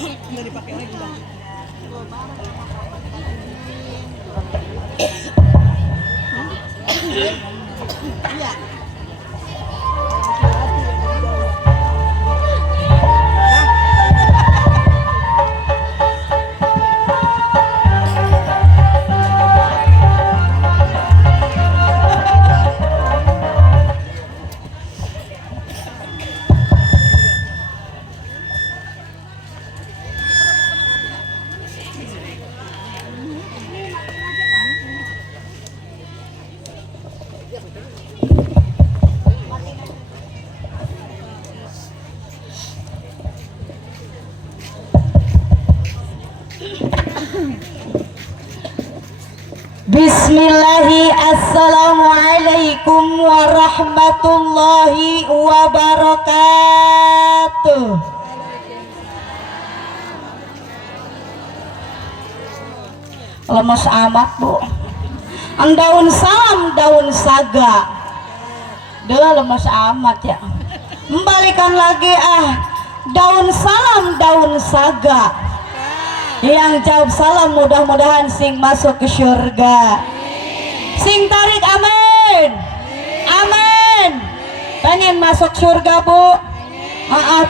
Nggak dipakai lagi bang. Iya. Bismillahi, assalamualaikum warahmatullahi wabarakatuh. Lemes amat bu. Ang daun salam daun saga. Dia lemes amat ya. Membalikan lagi daun salam daun saga. Yang jawab salam mudah-mudahan sing masuk ke surga. Sing tarik amin. Amin. Pengen masuk surga bu?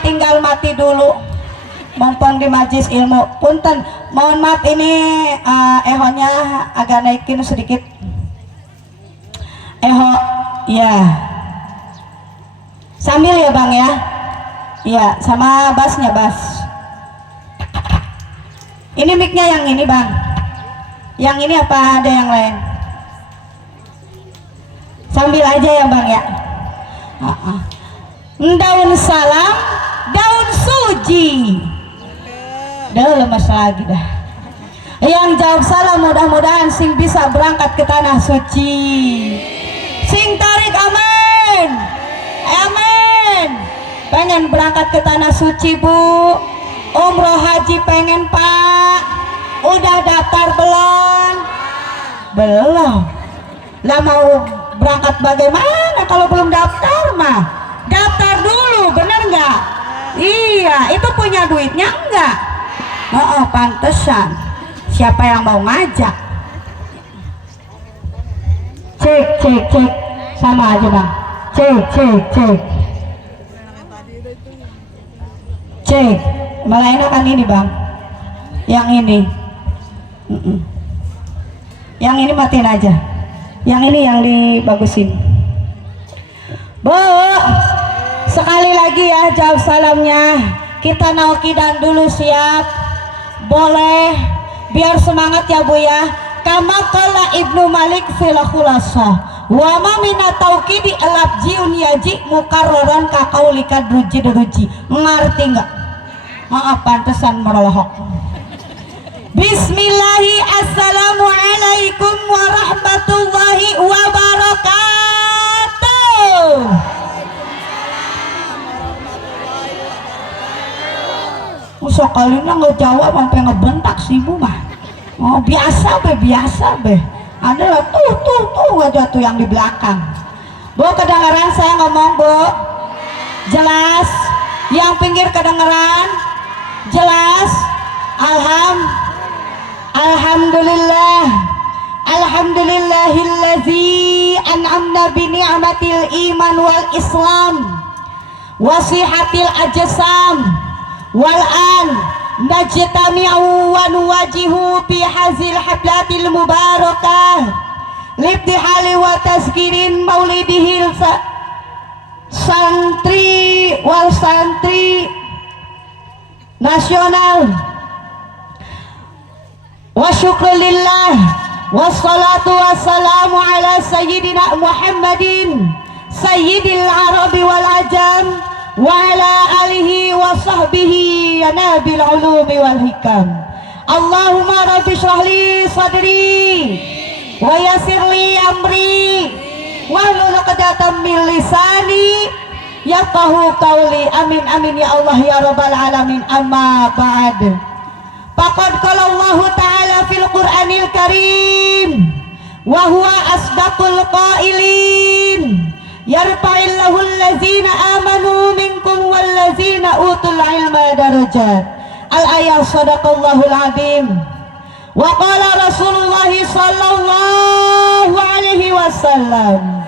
Tinggal mati dulu. Mumpung di majlis ilmu. Punten, mohon maaf ini ehonya agak naikin sedikit. Eho, ya. Sambil ya bang ya. Ya, sama bassnya bass. Ini mic-nya yang ini bang. Yang ini apa ada yang lain? Sambil aja ya bang ya. Daun salam, daun suji. Dah lemas lagi dah. Yang jawab salam mudah-mudahan sing bisa berangkat ke tanah suci. Sing tarik amin. Amin. Pengen berangkat ke tanah suci bu? Umroh haji pengen pak? Udah daftar belum? Belum. Lah mau berangkat bagaimana kalau belum daftar mah? Daftar dulu, bener nggak? Iya, itu punya duitnya enggak? Oh, pantesan. Siapa yang mau ngajak? Cek, sama aja bang. Cek. Malah enakan ini bang, yang ini. Yang ini matiin aja, yang ini yang dibagusin. Bu, sekali lagi ya jawab salamnya. Kita naukidan dulu, siap? Boleh, biar semangat ya bu ya. Kama qala Ibnu Malik fil Khulasah, wa ma mina taukidi alabjiun yaji mukarraran ka qaulika ruji. Ngerti nggak? Maaf pantesan merolohok. Bismillahi, assalamualaikum warahmatullahi wabarakatuh. Usah kalinya nggak jawab sampai ngebentak sih bu mah. Oh biasa be. Ada tuh aja tuh yang di belakang. Bu kedengaran saya ngomong bu? Jelas? Yang pinggir kedengaran? Jelas? Alhamdulillah. Alhamdulillahillazi an'amna bi ni'matil iman wal islam wa sihatil ajsam wal an najtami'u wa nuwajihu bi hazil hablatil mubarakah libtihali wa tazkirin maulidihil santri nasional wa syukrulillah wassalatu wassalamu ala sayyidina Muhammadin sayyidil arabi wal ajam wa ala alihi wa sahbihi ya nabil ulumi wal hikam. Allahumma rabbi shrahli sadri wa yassirli amri wahlul 'uqdatam min lisani yafqahu qawli. Amin amin ya Allah ya rabbal alamin. Amma ba'd. Faqad qala Allah ta'ala fil Qur'anil Karim wa huwa asdaqul qailin yarfa'illahu allazina amanu minkum wallazina utul ilma darajat. Al-ayah sadaqallahul azim. Wa qala Rasulullah sallallahu alaihi wasallam,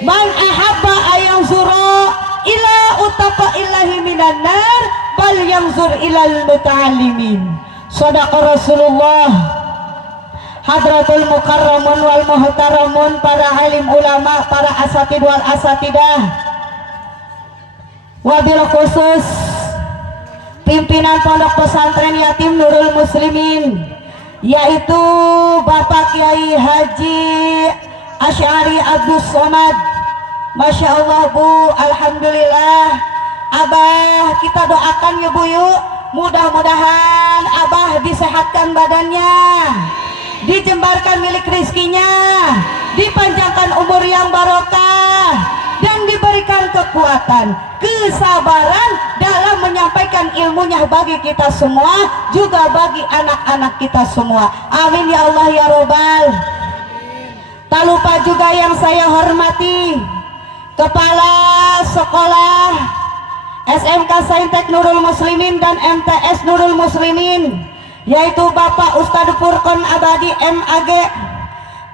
man ahabba ayanzura ila utaqa illahi minan nar bal yanzur ilal muta'allimin. Sadaqa Rasulullah. Hadratul mukarramun wal muhtaramun, para alim ulama, para asatid wal asatidah, wabil khusus pimpinan pondok pesantren yatim Nurul Muslimin, yaitu Bapak Kiai Haji Asy'ari Abdus Somad. Masya Allah Bu, alhamdulillah. Abah kita doakan ya Bu yuk, mudah-mudahan Abah disehatkan badannya, dijembarkan milik rizkinya, dipanjangkan umur yang barokah, dan diberikan kekuatan, kesabaran dalam menyampaikan ilmunya bagi kita semua, juga bagi anak-anak kita semua. Amin ya Allah ya Robbal. Tak lupa juga yang saya hormati Kepala Sekolah SMK Saintek Nurul Muslimin dan MTS Nurul Muslimin, yaitu Bapak Ustadz Furqon Abadi MAG.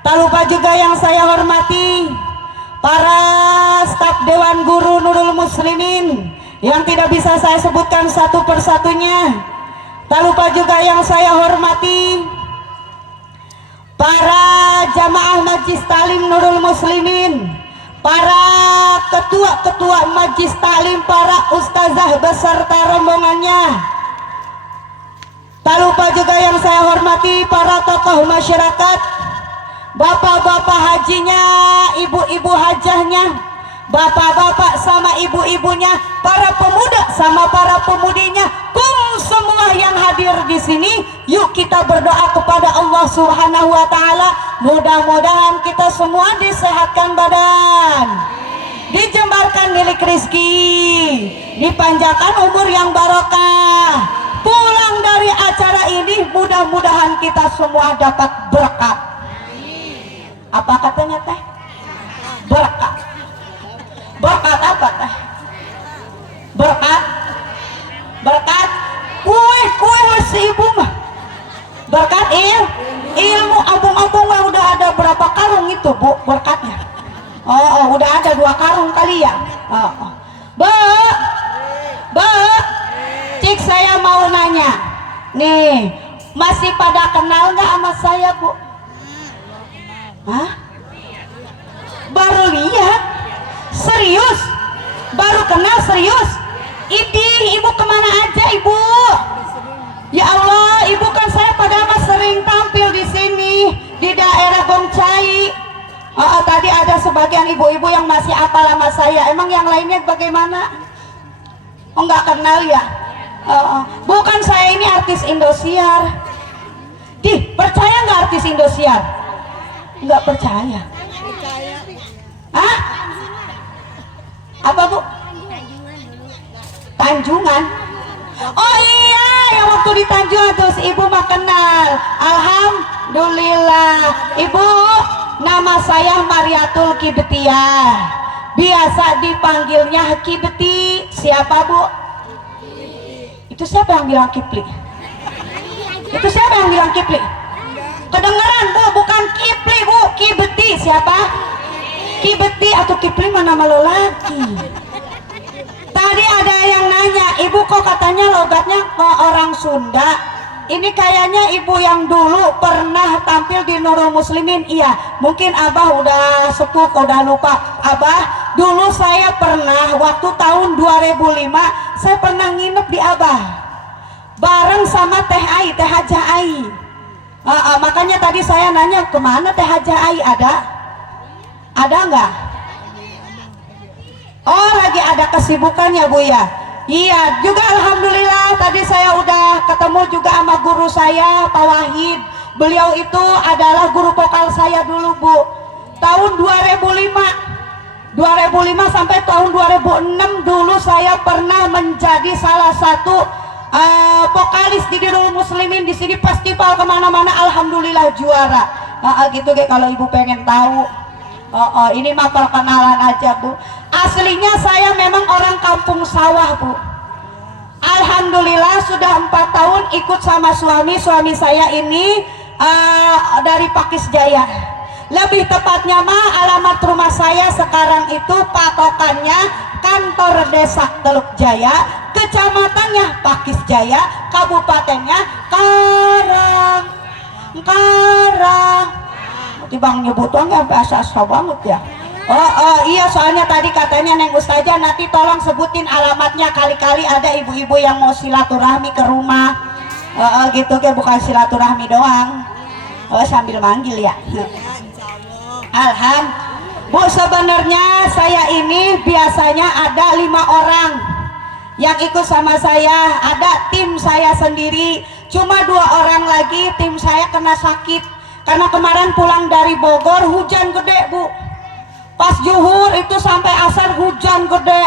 Tak lupa juga yang saya hormati para staf Dewan Guru Nurul Muslimin yang tidak bisa saya sebutkan satu persatunya. Tak lupa juga yang saya hormati para jamaah Majlis Taklim Nurul Muslimin, para ketua-ketua Majlis Taklim, para ustazah beserta rombongannya. Tak lupa juga yang saya hormati para tokoh masyarakat, bapak-bapak hajinya, ibu-ibu hajahnya, bapak-bapak sama ibu-ibunya, para pemuda sama para pemudinya, semua yang hadir di sini. Yuk kita berdoa kepada Allah Subhanahu wa taala, mudah-mudahan kita semua disehatkan badan, dijembarkan milik rizki, dipanjangkan umur yang barokah. Pulang dari acara ini mudah-mudahan kita semua dapat berkat. Apa katanya teh? Berkat. Berkat apa teh? Berkat. Berkat kue masih ibu mah. Berkat ilmu abung-abung mah udah ada berapa karung itu Bu berkatnya? Udah ada 2 karung kali ya. Cik saya mau nanya nih, masih pada kenal nggak sama saya Bu? Hah? Baru lihat? Serius? Baru kenal serius? Idih, ibu kemana aja ibu? Ya Allah, ibu kan saya padahal sering tampil di sini di daerah Gongcai. Tadi ada sebagian ibu-ibu yang masih apal sama saya. Emang yang lainnya bagaimana? Nggak kenal ya? Bukan, saya ini artis Indosiar. Percaya nggak artis Indosiar? Nggak percaya. Hah? Apa Bu? Tanjungan. Oh iya, yang waktu di Tanjungan terus ibu mah kenal. Alhamdulillah. Ibu, nama saya Mariatul Kibetiyah. Biasa dipanggilnya Kibeti. Siapa Bu? Itu siapa yang bilang Kipli? Itu siapa yang bilang Kipli? Kedengeran Bu, bukan Kipli Bu, Kibeti. Siapa? Kibeti atau Kipli mana nama lelaki. Tadi ada yang nanya, ibu kok katanya logatnya orang Sunda. Ini kayaknya ibu yang dulu pernah tampil di Nurul Muslimin. Iya, mungkin Abah udah sepuh, udah lupa. Abah, dulu saya pernah waktu tahun 2005 saya pernah nginep di Abah bareng sama Teh Ai, Teh Hajah Ai. Makanya tadi saya nanya kemana Teh Hajah Ai, ada nggak? Oh, lagi ada kesibukannya Bu ya? Iya, juga alhamdulillah tadi saya udah ketemu juga sama guru saya Pak Wahid. Beliau itu adalah guru vokal saya dulu Bu. Tahun 2005 sampai tahun 2006 dulu saya pernah menjadi salah satu vokalis di Nurul Muslimin. Di sini festival kemana-mana alhamdulillah juara. Gitu kayak kalau ibu pengen tahu. Ini mah perkenalan aja Bu. Aslinya saya memang orang kampung sawah Bu. Alhamdulillah sudah 4 tahun kebetulan ikut sama suami saya ini dari Pakis Jaya. Lebih tepatnya mah alamat rumah saya sekarang itu patokannya kantor desa Teluk Jaya, kecamatannya Pakis Jaya, kabupatennya Karang. Tibang nyebutnya sampai asa-asa banget ya. Oh iya, soalnya tadi katanya Neng Ustazah nanti tolong sebutin alamatnya, kali-kali ada ibu-ibu yang mau silaturahmi ke rumah. Gitu kayak bukan silaturahmi doang. Sambil manggil ya. Alhamdulillah. Bu, sebenarnya saya ini biasanya ada 5 orang yang ikut sama saya, ada tim saya sendiri. Cuma 2 orang lagi tim saya kena sakit karena kemarin pulang dari Bogor hujan gede, Bu. Pas zuhur itu sampai asar hujan gede.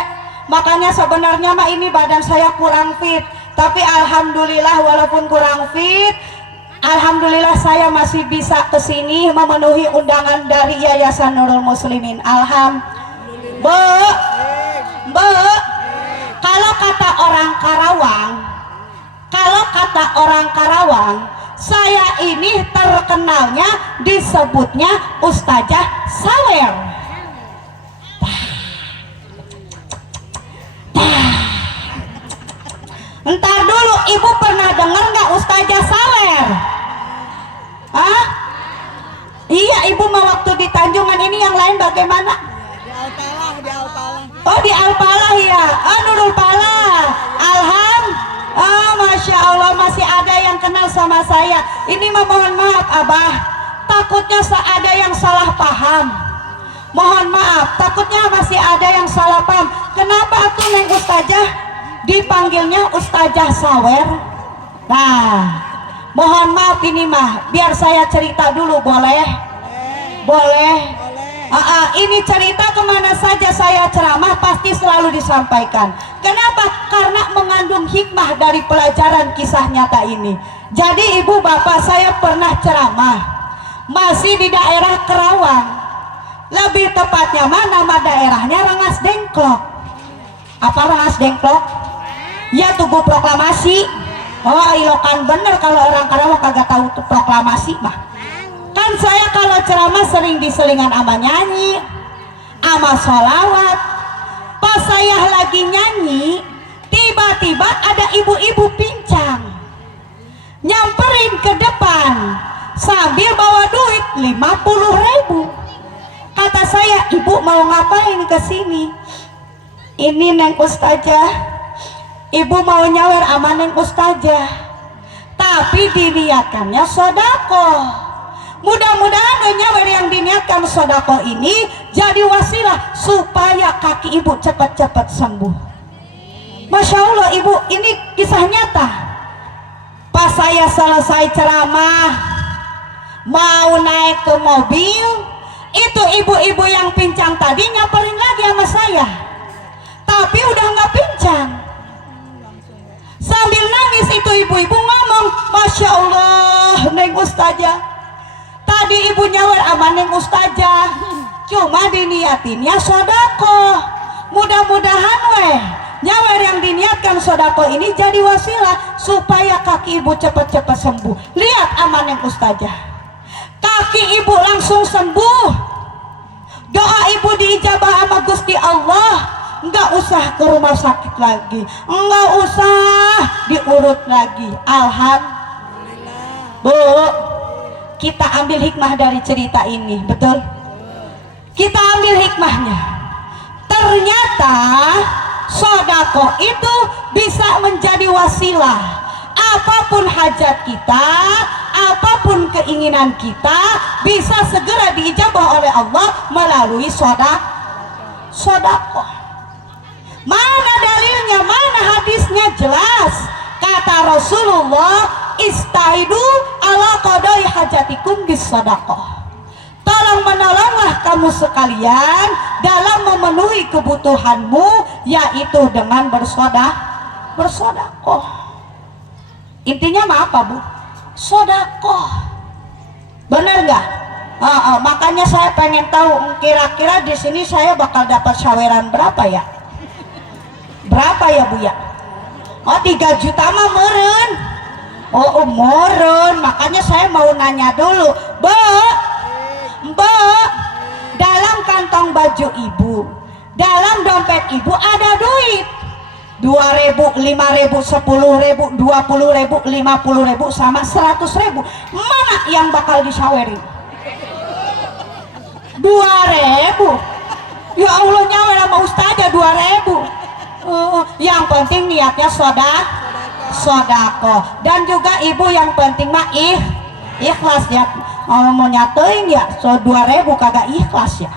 Makanya sebenarnya mah ini badan saya kurang fit, tapi alhamdulillah walaupun kurang fit, alhamdulillah saya masih bisa kesini memenuhi undangan dari Yayasan Nurul Muslimin. Alhamdulillah. Kalau kata orang Karawang, saya ini terkenalnya disebutnya Ustazah Sawer. Entar dulu, ibu pernah dengar nggak Ustazah Sawer? Hah? Iya, ibu mau waktu di Tanjungan, ini yang lain bagaimana? Di Alpalah, di Alpalah. Oh, di Alpalah ya. Nurul Palah. Masya Allah, masih ada yang kenal sama saya. Ini mohon maaf Abah, takutnya ada yang salah paham. Mohon maaf, takutnya masih ada yang salah paham. Kenapa tuh Neng Ustazah dipanggilnya Ustazah Sawer? Nah, mohon maaf ini mah, biar saya cerita dulu, boleh? Boleh. Ini cerita kemana saja saya ceramah pasti selalu disampaikan. Kenapa? Karena mengandung hikmah dari pelajaran kisah nyata ini. Jadi ibu bapak saya pernah ceramah masih di daerah Kerawang. Lebih tepatnya mah nama daerahnya Rengas Dengklok. Apa Rengas Dengklok? Ya, Tugu Proklamasi. Oh, ilokan bener kalau orang Karawang kagak tahu tuh proklamasi mah. Kan saya kalau ceramah sering diselingan ama nyanyi, ama sholawat. Pas saya lagi nyanyi, tiba-tiba ada ibu-ibu pincang nyamperin ke depan sambil bawa duit 50.000. Kata saya, ibu mau ngapain ke sini? Ini Neng Ustazah, ibu mau nyawer ama Neng Ustazah, tapi diniatkannya sodako. Mudah-mudahan nyawer yang diniatkan sodako ini jadi wasilah supaya kaki ibu cepat-cepat sembuh. Masya Allah ibu, ini kisah nyata. Pas saya selesai ceramah mau naik ke mobil, itu ibu-ibu yang pincang tadi nyamperin lagi sama saya, tapi udah nggak pincang. Sambil nangis itu ibu-ibu ngomong, Masya Allah Neng Ustazah, tadi ibu nyawer sama Neng Ustazah, cuma diniatinnya sodako. Mudah-mudahan nyawer yang diniatkan sodako ini jadi wasilah supaya kaki ibu cepat-cepat sembuh. Lihat sama Neng Ustazah, kaki ibu langsung sembuh. Doa ibu diijabah sama Gusti Allah. Enggak usah ke rumah sakit lagi, enggak usah diurut lagi. Alhamdulillah. Bu, kita ambil hikmah dari cerita ini, betul? Kita ambil hikmahnya. Ternyata sodako itu bisa menjadi wasilah. Apapun hajat kita, apapun keinginan kita, bisa segera diijabah oleh Allah melalui sodako. Mana dalilnya, mana hadisnya? Jelas kata Rasulullah, istaidu ala qadai hajatikum bis sadaqah. Tolong menolonglah kamu sekalian dalam memenuhi kebutuhanmu, yaitu dengan bersodakoh. Intinya mah apa Bu? Sodakoh. Bener nggak? Makanya saya pengen tahu kira-kira di sini saya bakal dapat saweran berapa ya? Berapa ya Bu ya? Oh 3 juta mah meureun. Oh, umurun. Makanya saya mau nanya dulu, Mbak, dalam kantong baju ibu, dalam dompet ibu ada duit 2.000, 5.000, 10.000, 20.000, 50.000 sama 100.000. Mana yang bakal disawerin? 2.000. Ya Allah, nyawer sama ustazah 2.000. Yang penting niatnya sodako. Dan juga ibu yang penting mah ikhlas ya. Mau nyatain ya, 2.000 kagak ikhlas ya.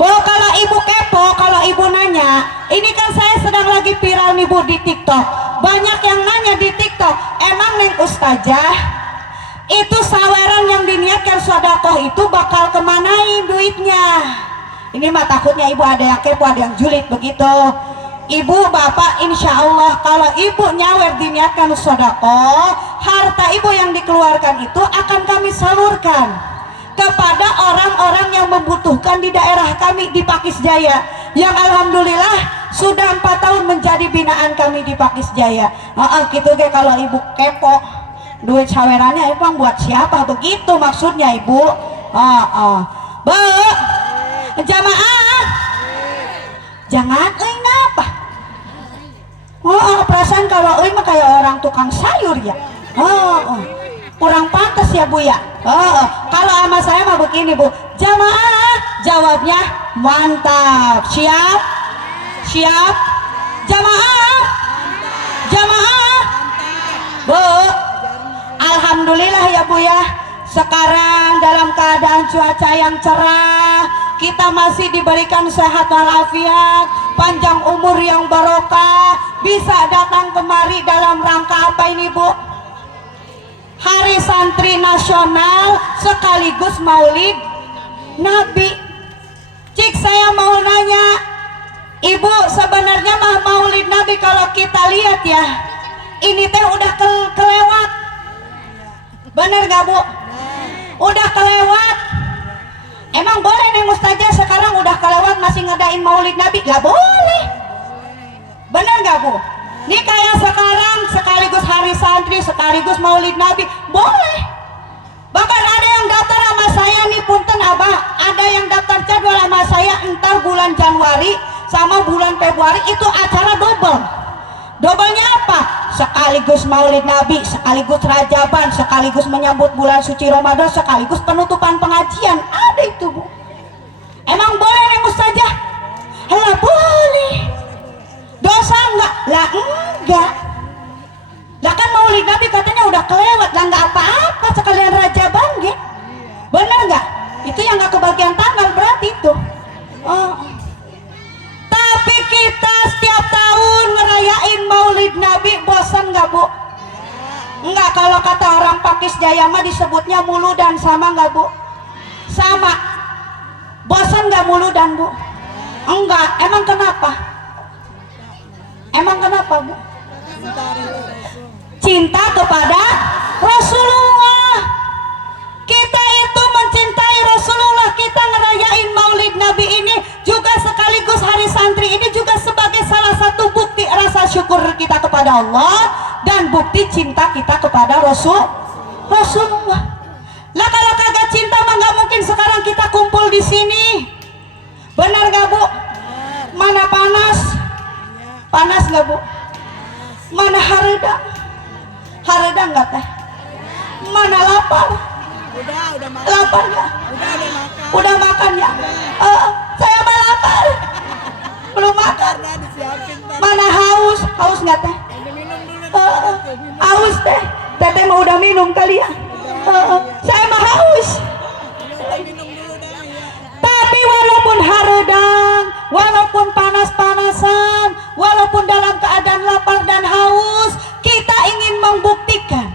Kalau ibu kepo, kalau ibu nanya, ini kan saya sedang lagi viral nih bu di TikTok. Banyak yang nanya di TikTok, emang neng ustazah itu saweran yang diniatkan sodakoh itu bakal kemanain duitnya? Ini mah takutnya ibu ada yang kepo, ada yang julid begitu. Ibu bapak insya Allah kalau ibu nyawer diniatkan sodakoh, harta ibu yang dikeluarkan itu akan kami salurkan kepada orang-orang yang membutuhkan di daerah kami di Pakis Jaya, yang alhamdulillah sudah 4 tahun menjadi binaan kami di Pakis Jaya. Gitu ge, kalau ibu kepo duit sawerannya emang buat siapa, begitu maksudnya ibu. Jamaah jangan ngapa. Perasaan kalau mah kayak orang tukang sayur ya. Kurang pantas ya bu ya. Kalau sama saya mah begini bu, jamaah jawabnya mantap, siap jamaah bu. Alhamdulillah ya bu ya, sekarang dalam keadaan cuaca yang cerah, kita masih diberikan sehat walafiat, panjang umur yang barokah, bisa datang kemari dalam rangka apa ini bu? Hari Santri Nasional sekaligus Maulid Nabi. Cik, saya mau nanya, ibu sebenarnya mah Maulid Nabi kalau kita lihat ya, ini teh udah kelewat. Bener gak bu? Udah kelewat. Emang boleh nih ustazah sekarang udah kelewat masih ngadain Maulid Nabi? Gak boleh. Bener gak bu? Ini kayak sekarang sekaligus hari santri sekaligus Maulid Nabi boleh. Bahkan ada yang daftar sama saya nih, punten abah, ada yang daftar jadwal sama saya entar bulan Januari sama bulan Februari itu acara doublenya apa? Sekaligus Maulid Nabi, sekaligus Rajaban, sekaligus menyambut bulan suci Ramadan, sekaligus penutupan pengajian. Ada itu bu. Emang boleh nih ustazah? Lah boleh. Dosa enggak? Lah enggak. Lah kan Maulid Nabi katanya udah kelewat, lah enggak apa-apa sekalian Rajaban ge. Bener enggak? Itu yang enggak kebagian tanggal berarti itu. Tapi kita setiap tahun ngerayain Maulid Nabi, bosan enggak bu? Enggak, kalau kata orang Pakis Jaya mah disebutnya muludan, sama enggak bu? Sama. Bosan enggak muludan bu? Enggak. Emang kenapa? Emang kenapa bu? Cinta kepada Rasulullah. Kita itu mencintai Rasulullah. Kita ngerayain Maulid Nabi ini juga sekaligus hari santri ini juga sebagai salah satu bukti rasa syukur kita kepada Allah dan bukti cinta kita kepada Rasulullah. Lah kalau kagak cinta mah nggak mungkin sekarang kita kumpul di sini. Benar gak bu? Mana panas? Panas nggak bu? Mana haredang? Haredang nggak teh? Mana lapar? Udah makan. Lapar nggak? Udah makan ya? Saya mah lapar. Belum makan. Mana haus? Haus nggak teh? Haus teh? Teteh mah udah minum kali ya? Saya mah haus. Tapi walaupun haredang, walaupun panas-panasan, walaupun dalam keadaan lapar dan haus, kita ingin membuktikan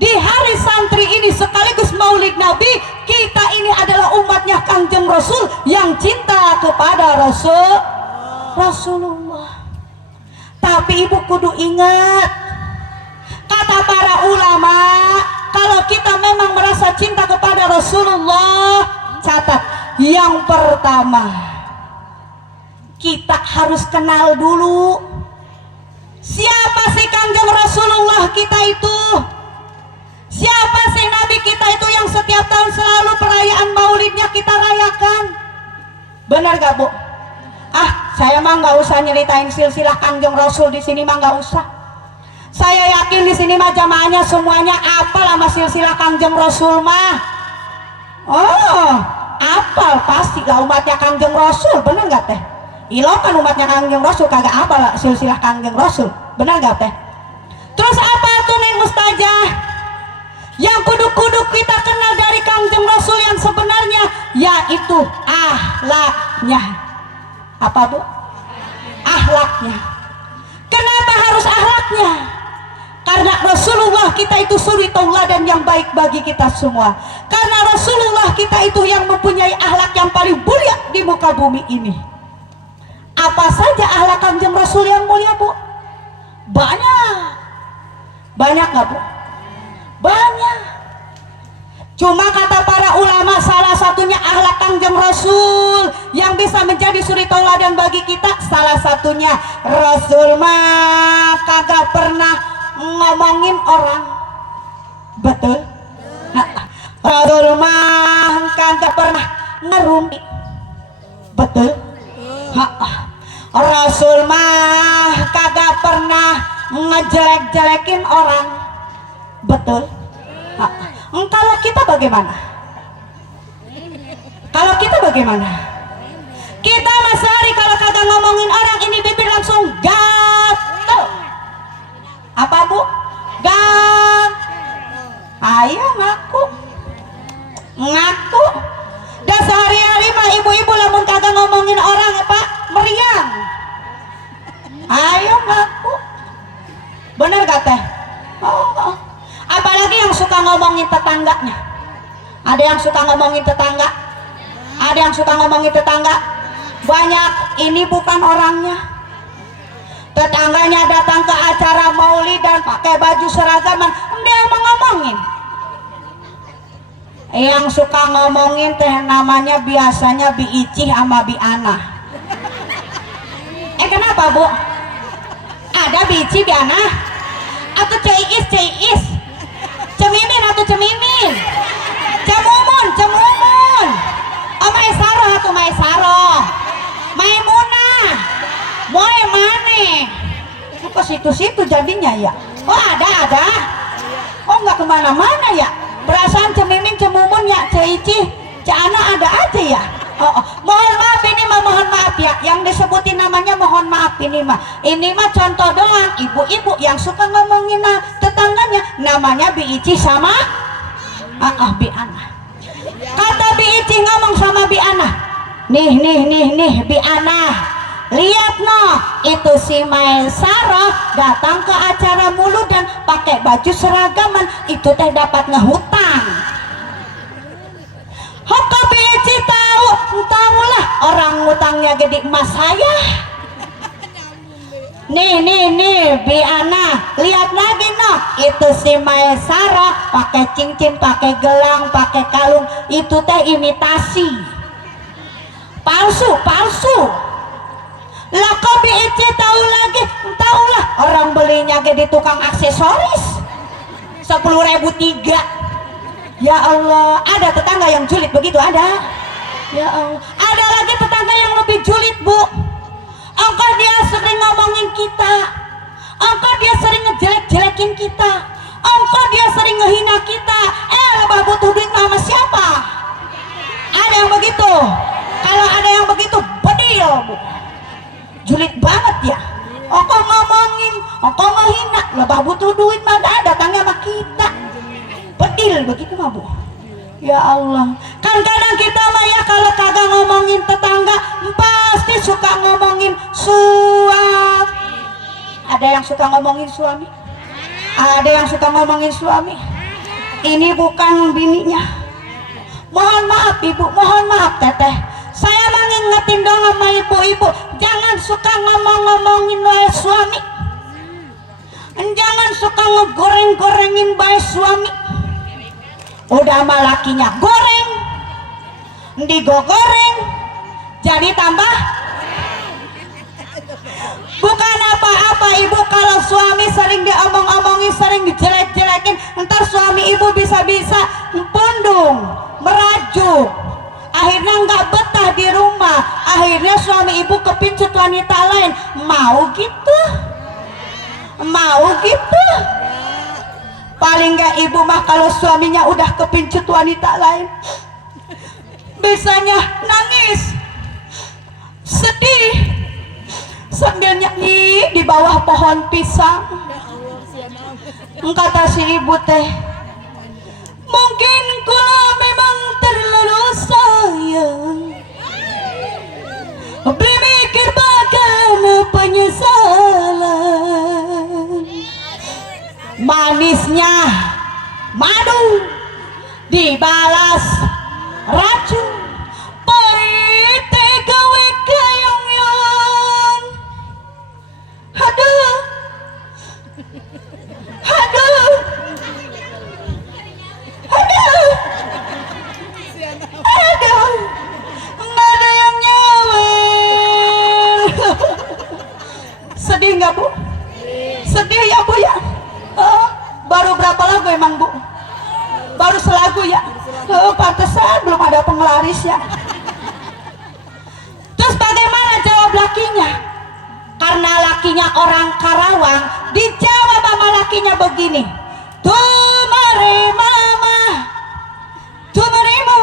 di hari santri ini sekaligus Maulid Nabi, kita ini adalah umatnya Kangjeng Rasul yang cinta kepada Rasulullah. Tapi ibu kudu ingat, kata para ulama, kalau kita memang merasa cinta kepada Rasulullah, catat, yang pertama kita harus kenal dulu siapa sih Kanjeng Rasulullah kita itu. kita rayakan. Benar gak Bu? Saya mah nggak usah nyeritain silsilah Kangjeng Rasul di sini mah nggak usah. Saya yakin di sini mah jamaahnya semuanya apal sama silsilah Kangjeng Rasul mah. Oh, apal pasti lah umatnya Kangjeng Rasul, bener nggak teh? Ilo kan umatnya Kangjeng Rasul kagak apal lah silsilah Kangjeng Rasul, bener nggak teh? Terus apa tuh Neng Mustajah? Yang kudu-kudu kita kenal dari Kangjeng Rasul yang sebenarnya yaitu ahlaknya. Apa Bu? Ahlaknya. Kenapa harus ahlaknya? Karena Rasulullah kita itu suri tauladan yang baik bagi kita semua. Karena Rasulullah kita itu yang mempunyai ahlak yang paling mulia di muka bumi ini. Apa saja ahlak Kanjeng Rasul yang mulia Bu? Banyak. Banyak nggak Bu? Banyak. Cuma kata para ulama salah satunya ahlak Kanjeng Rasul yang bisa menjadi suri tauladan bagi kita. Salah satunya Rasul mah kagak pernah ngomongin orang. Betul? Rasul mah kagak pernah ngerumpi. Betul? Rasul mah kagak pernah ngejelek-jelekin orang. Betul? Kalau kita bagaimana? Kalau kita bagaimana? Kita Mas Hari kalau kagak ngomongin orang ini bibir langsung gatel. Apa Bu? Ayo ngaku. Ngaku. Dan sehari-hari mah ibu-ibu lamun kagak ngomongin orang ya Pak, meriang. Ayo ngaku. Bener gak teh? Oh. Apalagi yang suka ngomongin tetangganya. Ada yang suka ngomongin tetangga. Ada yang suka ngomongin tetangga. Banyak ini bukan orangnya. Tetangganya datang ke acara maulid dan pakai baju seragaman, dia yang mau ngomongin. Yang suka ngomongin teh namanya biasanya Bi Icih sama Bi Ana. Kenapa Bu? Ada Bi Icih, Bi Ana? Atau Ciis? Cemimin atau cemimin? Cemumun. Oh Maesaro. Maimunah. Moe mane. Ke situ-situ jadinya ya. Oh ada. Oh nggak kemana-mana ya. Perasaan cemimin, cemumun ya, Ceici, Cana ada aja ya. Mohon maaf ini mah, mohon maaf ya. Yang disebutin namanya mohon maaf ini mah. Ini mah contoh doang. Ibu-ibu yang suka ngomongin tetangganya namanya Bi Ici sama Bi Ana. Kata Bi Ici ngomong sama Bi Ana. Nih Bi Ana. Lihat no, itu si Maesaro datang ke acara mulu dan pakai baju seragaman. Itu teh dapat ngehutang. Hoko Bi Ici tahu lah orang ngutangnya gede emas saya. Nih Bi Ana, lihat lagi no, itu si Maesaro pakai cincin, pakai gelang, pakai kalung, itu teh imitasi, palsu. Lah kok Bi Ici tahu lagi? Tahu lah, orang belinya gede tukang aksesoris 10.003. Ya Allah, ada tetangga yang julid begitu ada. Ya Allah, ada lagi tetangga yang lebih julid Bu. Engkau dia sering ngomongin kita, engkau dia sering ngejelek-jelekin kita, engkau dia sering ngehina kita. Lebah butuh duit sama siapa? Ada yang begitu? Kalau ada yang begitu, bedil Bu. Julid banget ya. Engkau ngomongin, engkau ngehina, lebah butuh duit mah datangnya sama kita. Bedil begitu mah Bu. Ya Allah, kan kadang kita mah ya kalau kagak ngomongin tetangga pasti suka ngomongin suami. Ada yang suka ngomongin suami, ada yang suka ngomongin suami. Ini bukan bininya. Mohon maaf Ibu, mohon maaf Teteh. Saya mau ngingetin dong sama ibu-ibu, jangan suka ngomong-ngomongin bae suami. Jangan suka ngegoreng-gorengin bae suami. Udah sama lakinya goreng, digoreng, jadi tambah. Bukan apa-apa Ibu kalau suami sering diomong-omongin, sering dijelek-jelekin, ntar suami Ibu bisa-bisa pundung, merajuk, akhirnya suami ibu kepincut wanita lain. Mau gitu? Mau gitu? Paling gak ibu mah kalau suaminya udah kepincut wanita lain, biasanya nangis, sedih, sambil nyanyi di bawah pohon pisang. Kata si ibu teh, mungkin kula memang terlalu sayang, beli mikir bahkan penyesalan. Manisnya madu dibalas racun, pahit gawe kayong-yung. Aduh, aduh, aduh, aduh, nggak ada yang nyawer. Sedih nggak bu? Sedih ya bu ya? Baru berapa lagu emang bu? Baru selagu ya? Pantesan belum ada penglaris ya. Terus bagaimana jawab lakinya? Karena lakinya orang Karawang, dijawab sama lakinya begini, tumare mama, tumarimu,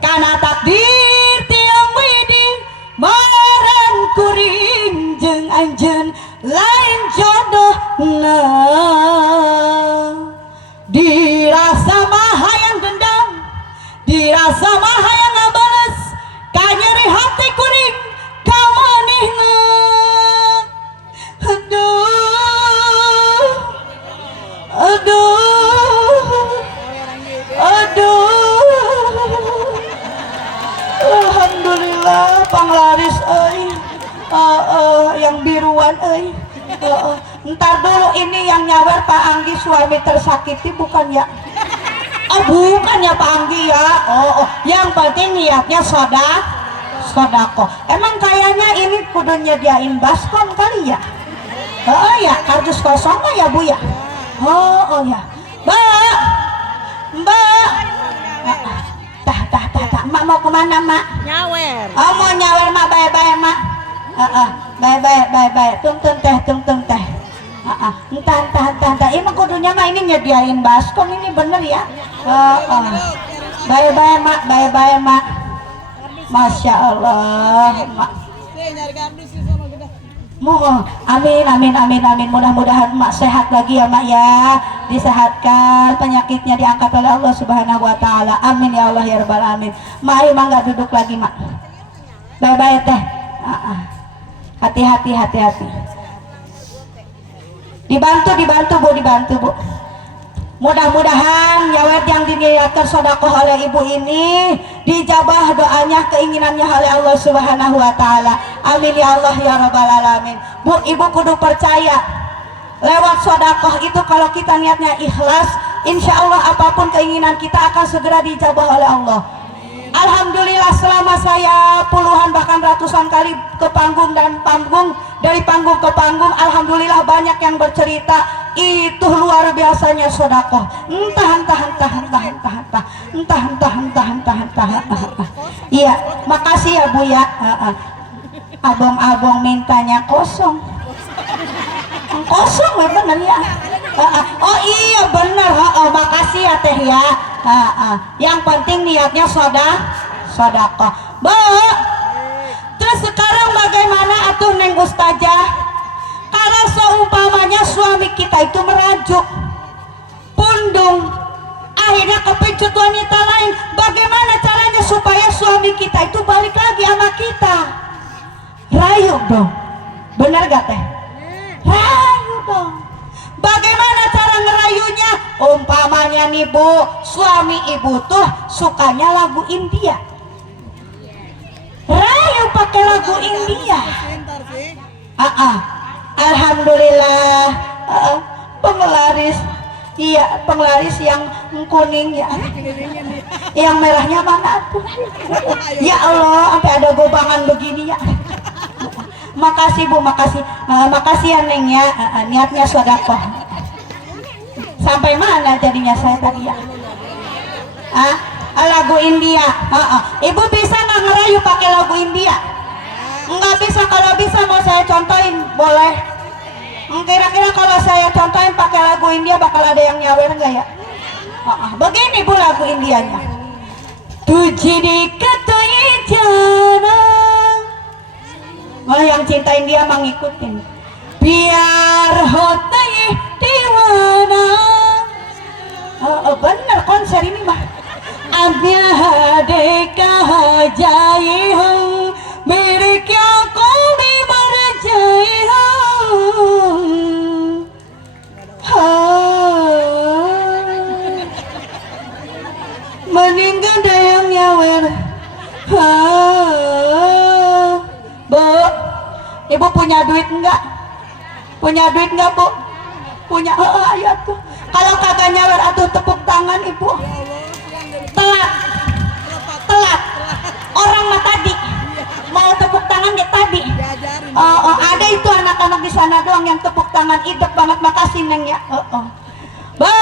karena takdir tiang widi, marang kuring jeng anjen lain jodoh dirasa mahayang dendam, dirasa mahayang ngabales, kanyeri hati kuring kamanihna. Aduh, aduh, aduh, alhamdulillah panglaris yang biruan ntar dulu ini yang nyawer Pak Anggi suami tersakiti bukan ya? Oh bukan ya Pak Anggi ya. Oh, yang penting niatnya sodako. Emang kayaknya ini kudu nyediain baskom kali ya? Oh ya, kardus kosong ya bu ya? Oh ya, mbak, tah, mak mau kemana mak? Nyawer. Oh mau nyawer mak, bye mak. Bye, tung teh. Entah. Emang kudunya mah ini nyediain baskom ini bener ya? Bye mak. Masya Allah mak. Amin. Mudah-mudahan mak sehat lagi ya mak ya, disehatkan, penyakitnya diangkat oleh Allah Subhanahu Wa Taala. Amin ya Allah ya Rabbal Alamin. Mak emang nggak duduk lagi mak. Bye teh. Hati-hati. Dibantu bu. Mudah-mudahan nyawet yang diniatkan sedekah oleh ibu ini dijabah doanya, keinginannya oleh Allah Subhanahu Wa Taala. Amin ya Allah ya Rabbal Alamin. Bu, ibu kudu percaya lewat sedekah itu kalau kita niatnya ikhlas, insya Allah apapun keinginan kita akan segera dijabah oleh Allah. Alhamdulillah selama saya puluhan bahkan ratusan kali ke panggung dan panggung, dari panggung ke panggung, alhamdulillah banyak yang bercerita itu luar biasanya sedekah. Entah. Iya, makasih ya bu ya. Abang mintanya kosong ya bener ya. Oh iya bener. Makasih ya teh ya. Yang penting niatnya sedekah. Terus sekarang bagaimana atuh Neng Ustazah? Kalau seumpamanya suami kita itu merajuk, pundung, akhirnya kepincut wanita lain, bagaimana caranya supaya suami kita itu balik lagi sama kita? Rayu dong, bener gak teh? Rayu dong. Bagaimana cara ngerayunya? Umpamanya nih bu, suami ibu tuh sukanya lagu India, rayu pakai lagu India. Alhamdulillah, penglaris, iya penglaris yang kuning ya, yang merahnya mana tuh? Ya Allah, sampai ada gobangan begini ya. Makasih bu, makasih ya Neng ya, niatnya sedekah. Sampai mana jadinya saya tadi ya? Lagu India. Ibu bisa nggak ngerayu pakai lagu India? Enggak bisa, kalau bisa mau saya contohin boleh. Kira-kira kalau saya contohin pakai lagu India bakal ada yang nyawer enggak ya? Begini bu lagu Indianya. Tuji diketahui jana. Oh yang cinta India mah ngikutin. Biar hotai diwana. Oh bener konser ini mah. Abya hadeka hajai ho mere kya komi mar jai ho. Meninggal ada yang nyawer. Bu, ibu punya duit enggak? Punya duit enggak bu? Punya, ayo tuh. Kalau kagak nyawer atuh tepuk tangan ibu. Telat, telat. Orang mah tadi mau tepuk tangan ya tadi. Ada itu anak-anak di sana doang yang tepuk tangan idep banget, makasih neng ya. Ba,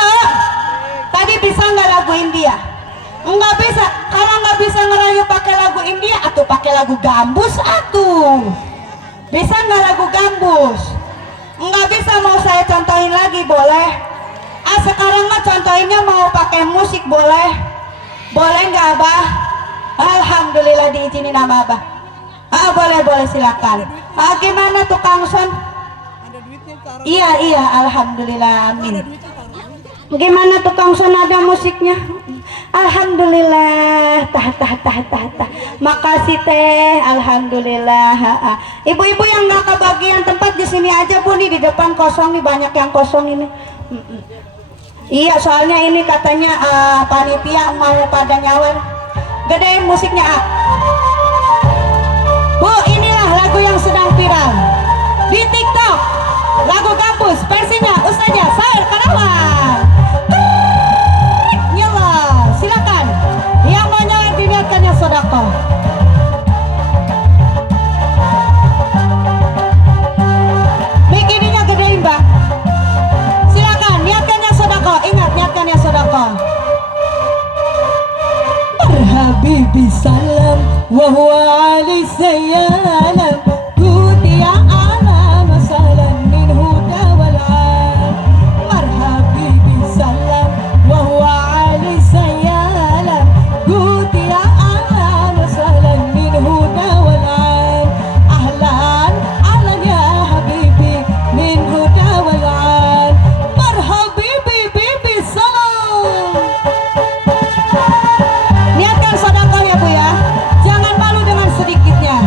tadi bisa nggak lagu India? Enggak bisa, karena nggak bisa ngerayu pakai lagu India, atau pakai lagu gambus atuh. Bisa nggak lagu gambus? Enggak bisa, mau saya contohin lagi boleh? Sekarang mah contohinnya mau pakai musik boleh? Boleh nggak abah? Alhamdulillah diizinin sama abah. Boleh silakan. Gimana tukang son? Iya alhamdulillah amin. Gimana tukang son ada musiknya? Alhamdulillah, tah. Makasih teh, alhamdulillah. Ibu-ibu yang nggak kebagian tempat di sini aja bu, nih di depan kosong nih, banyak yang kosong ini. Iya, soalnya ini katanya panitia mau pada nyawer. Gedein musiknya Bu, inilah lagu yang sedang viral di TikTok. Lagu kampus versinya Ustazah Sair Karawang. Silakan yang mau nyawer diniatkannya sodako. Bikininya gedein bang. Silakan niatkannya sodako. Ingat niatkannya sodako. Berhabibi salam wa huwa ali sayyalam kutia ala masalan min huda walan. Marhabibi salam wa huwa ali sayyalam kutia ala masalan min huda walan. Ahlan ahlan ya habibi min huda walan. Marhabibi bibi salam. Niatkan sedekah ya bu ya, jangan malu dengan sedikitnya.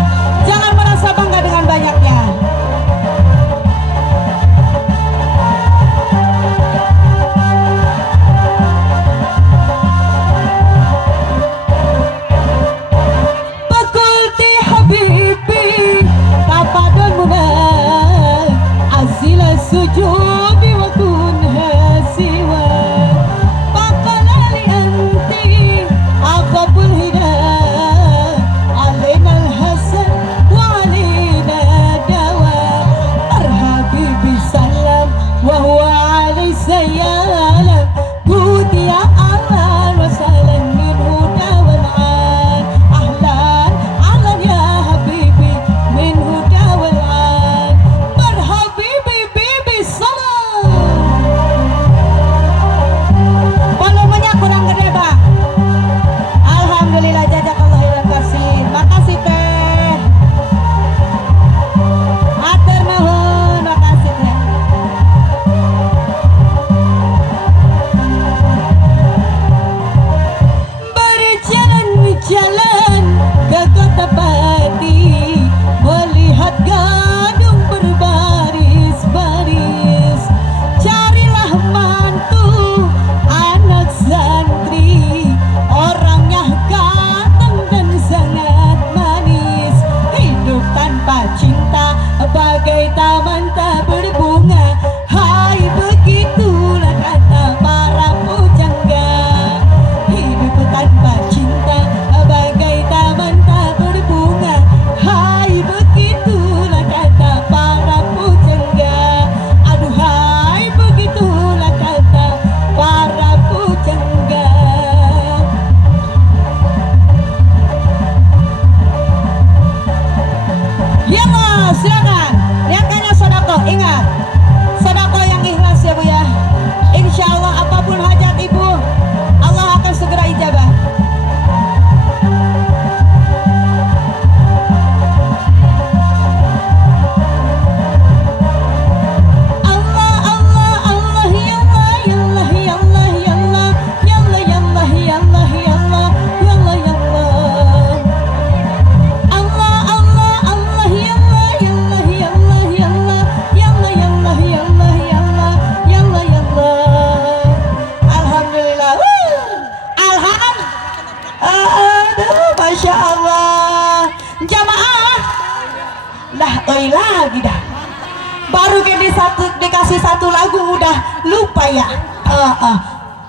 dikasih satu lagu udah lupa ya.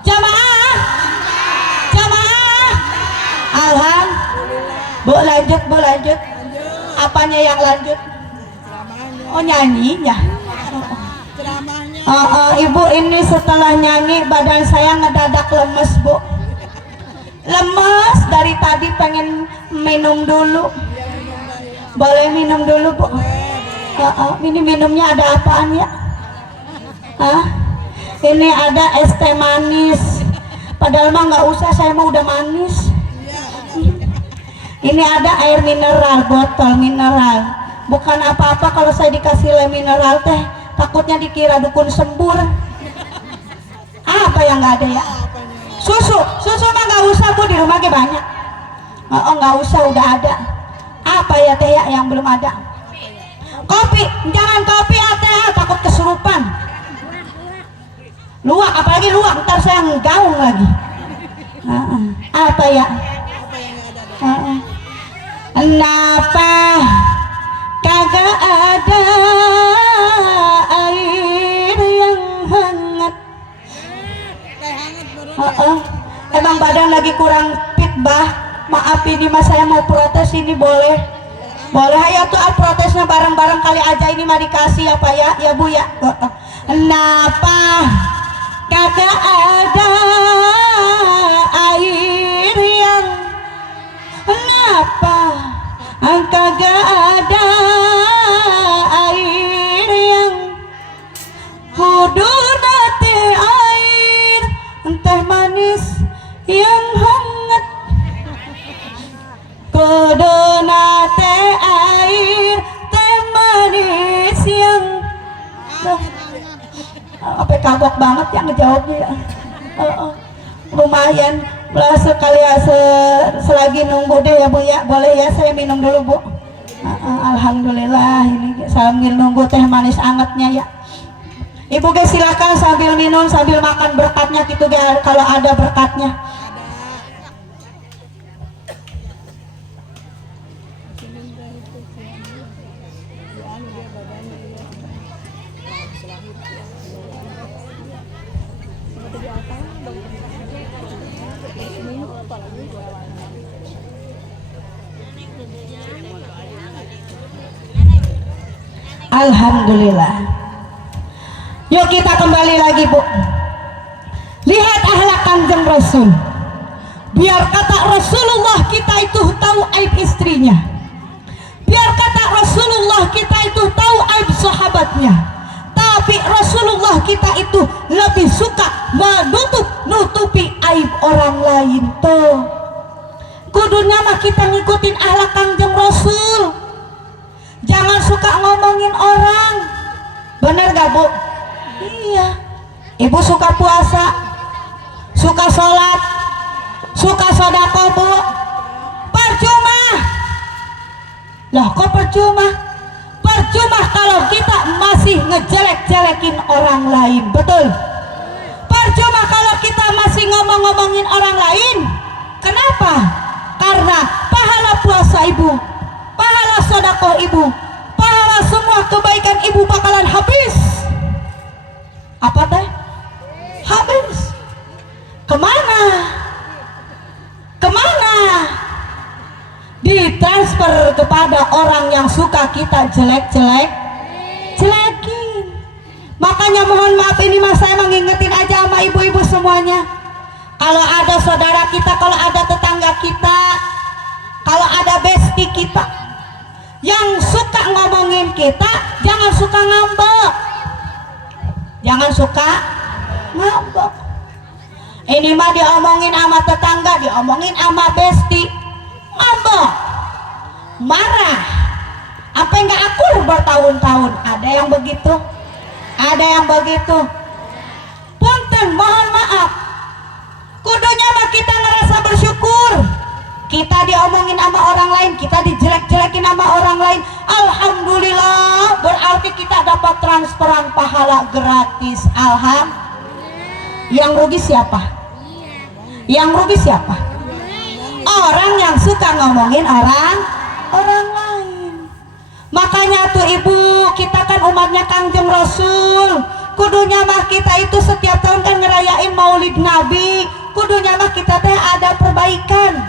Jamaah, jamaah. Alhamdulillah. Bu lanjut, bu lanjut. Apanya yang lanjut? Oh nyanyinya. Ibu ini setelah nyanyi badan saya ngedadak lemes bu. Lemes dari tadi pengen minum dulu. Boleh minum dulu bu? Ini minumnya ada apaan ya? Ini ada es teh manis. Padahal mah nggak usah, saya mah udah manis. Ini ada air mineral, botol mineral. Bukan apa-apa kalau saya dikasih air mineral teh, takutnya dikira dukun sembur. Apa yang nggak ada ya? Susu mah nggak usah bu, di rumah ge banyak. Nggak usah, udah ada. Apa ya teh ya yang belum ada? Kopi, jangan kopi teh, takut kesurupan. Luwak, apalagi luwak, ntar saya nggaung lagi. Apa ya? Kenapa kagak ada air yang hangat? Emang badan lagi kurang fit bah. Maaf ini mas, saya mau protes ini boleh? Boleh ya tuh protesnya bareng-bareng kali aja ini mah dikasih apa ya? Ya bu ya. Kenapa kagak ada air yang, kenapa kagak ada air yang kudu nate air teh manis yang hangat, kudu nate air teh manis yang apa kagok banget yang ngejawabnya ya. Lumayan lah sekali ya, selagi nunggu deh ya bu ya. Boleh ya saya minum dulu bu. Alhamdulillah ini sambil nunggu teh manis angetnya ya. Ibu guys silakan sambil minum sambil makan berkatnya gitu guys, kalau ada berkatnya. Alhamdulillah. Yuk kita kembali lagi bu. Lihat akhlak Kanjeng Rasul. Biar kata Rasulullah kita itu tahu aib istrinya. Biar kata Rasulullah kita itu tahu aib sahabatnya. Tapi Rasulullah kita itu lebih suka menutupi aib orang lain tuh. Kudunya mah kita ngikutin akhlak Kanjeng Rasul. Jangan suka ngomongin orang. Bener gak bu? Iya. Ibu suka puasa, suka sholat, suka sodako bu. Percuma. Loh kok percuma? Percuma kalau kita masih ngejelek-jelekin orang lain. Betul? Percuma kalau kita masih ngomong-ngomongin orang lain. Kenapa? Karena pahala puasa ibu, pahala sedekah ibu, pahala semua kebaikan ibu bakalan habis. Apa teh? Habis. Kemana? Kemana? Ditransfer kepada orang yang suka kita jelekin. Makanya mohon maaf ini mas, saya mengingetin aja sama ibu-ibu semuanya. Kalau ada saudara kita, kalau ada tetangga kita, kalau ada bestie kita yang suka ngomongin kita, jangan suka ngambek. Jangan suka ngambek. Ini mah diomongin sama tetangga, diomongin sama bestie, ngambek, marah, apa nggak akur bertahun-tahun. Ada yang begitu, ada yang begitu. Punten, mohon maaf. Kudunya mah kita ngerasa bersyukur. Kita diomongin sama orang lain, kita dijelek-jelekin sama orang lain, alhamdulillah, berarti kita dapat transferan pahala gratis. Yang rugi siapa? Yang rugi siapa? Orang yang suka ngomongin orang lain. Makanya tuh ibu, kita kan umatnya Kanjeng Rasul. kudunya mah kita itu setiap tahun kan ngerayain Maulid Nabi, kudunya mah kita teh ada perbaikan.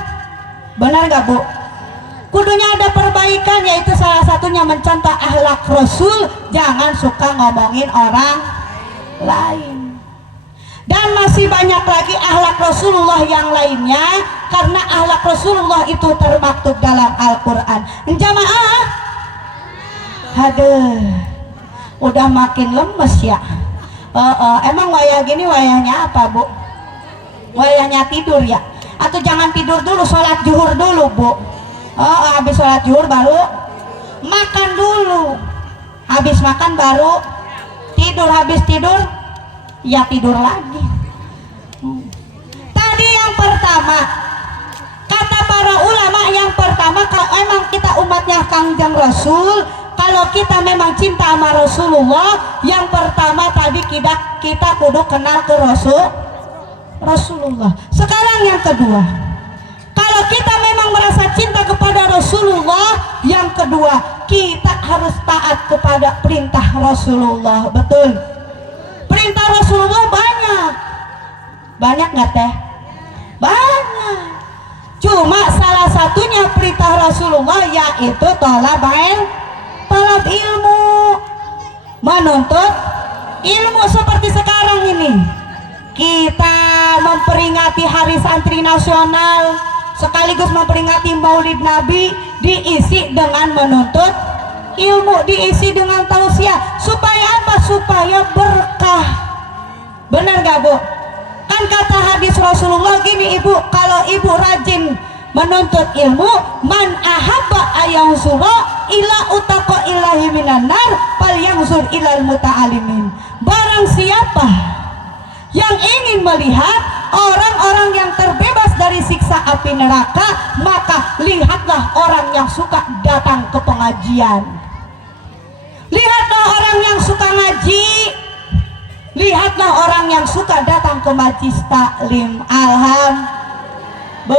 Benar gak Bu? Kudunya ada perbaikan, yaitu salah satunya mencontoh akhlak Rasul, jangan suka ngomongin orang lain. Dan masih banyak lagi akhlak Rasulullah yang lainnya, karena akhlak Rasulullah itu termaktub dalam Al-Quran. Jamaah, aduh, udah makin lemes ya. Emang wayah gini wayahnya apa Bu? Wayahnya tidur ya? Atau jangan tidur dulu, sholat zuhur dulu Bu. Habis sholat zuhur baru makan dulu, habis makan baru tidur, habis tidur ya tidur lagi. Tadi yang pertama kata para ulama, yang pertama kalau emang kita umatnya Kangjeng Rasul, kalau kita memang cinta sama Rasulullah, yang pertama tadi kita kudu kenal ke Rasulullah. Sekarang yang kedua, kalau kita memang merasa cinta kepada Rasulullah, yang kedua kita harus taat kepada perintah Rasulullah. Betul? Perintah Rasulullah banyak nggak teh? Banyak. Cuma salah satunya perintah Rasulullah yaitu talab ilmu, menuntut ilmu. Seperti sekarang ini kita memperingati Hari Santri Nasional sekaligus memperingati Maulid Nabi, diisi dengan menuntut ilmu, diisi dengan tausiah. Supaya apa? Supaya berkah. Benar gak Bu? Kan kata hadis Rasulullah gini Ibu, kalau Ibu rajin menuntut ilmu, man ahabba ayansura ila utaqa ilahi minan nar fal yansur ilal muta'alimin. Barang siapa yang ingin melihat orang-orang yang terbebas dari siksa api neraka, maka lihatlah orang yang suka datang ke pengajian. Lihatlah orang yang suka ngaji, lihatlah orang yang suka datang ke majlis taklim. Bu,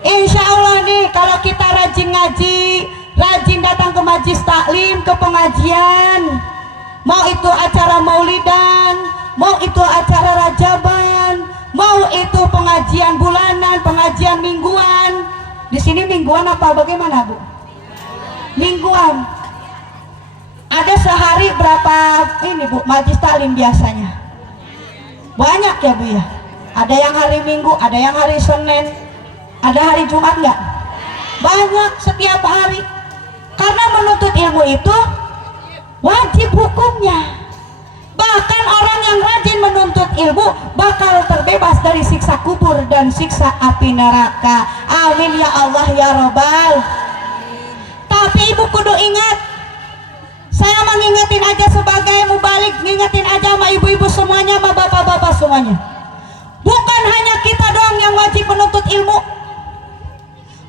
insya Allah nih kalau kita rajin ngaji, rajin datang ke majlis taklim, ke pengajian, mau itu acara maulidan, mau itu acara rajaban, mau itu pengajian bulanan, pengajian mingguan. Di sini mingguan apa bagaimana Bu? Mingguan. Ada sehari berapa ini Bu majlis taklim biasanya? Banyak ya Bu ya. Ada yang hari Minggu, ada yang hari Senin, ada hari Jumat nggak? Banyak setiap hari. Karena menuntut ilmu itu wajib hukumnya. Bahkan orang yang rajin menuntut ilmu bakal terbebas dari siksa kubur dan siksa api neraka. Amin ya Allah ya Robbal. Tapi Ibu kudu ingat, saya mengingetin aja sebagai mubalik, ngingetin aja sama ibu-ibu semuanya, sama bapak-bapak semuanya. Bukan hanya kita doang yang wajib menuntut ilmu,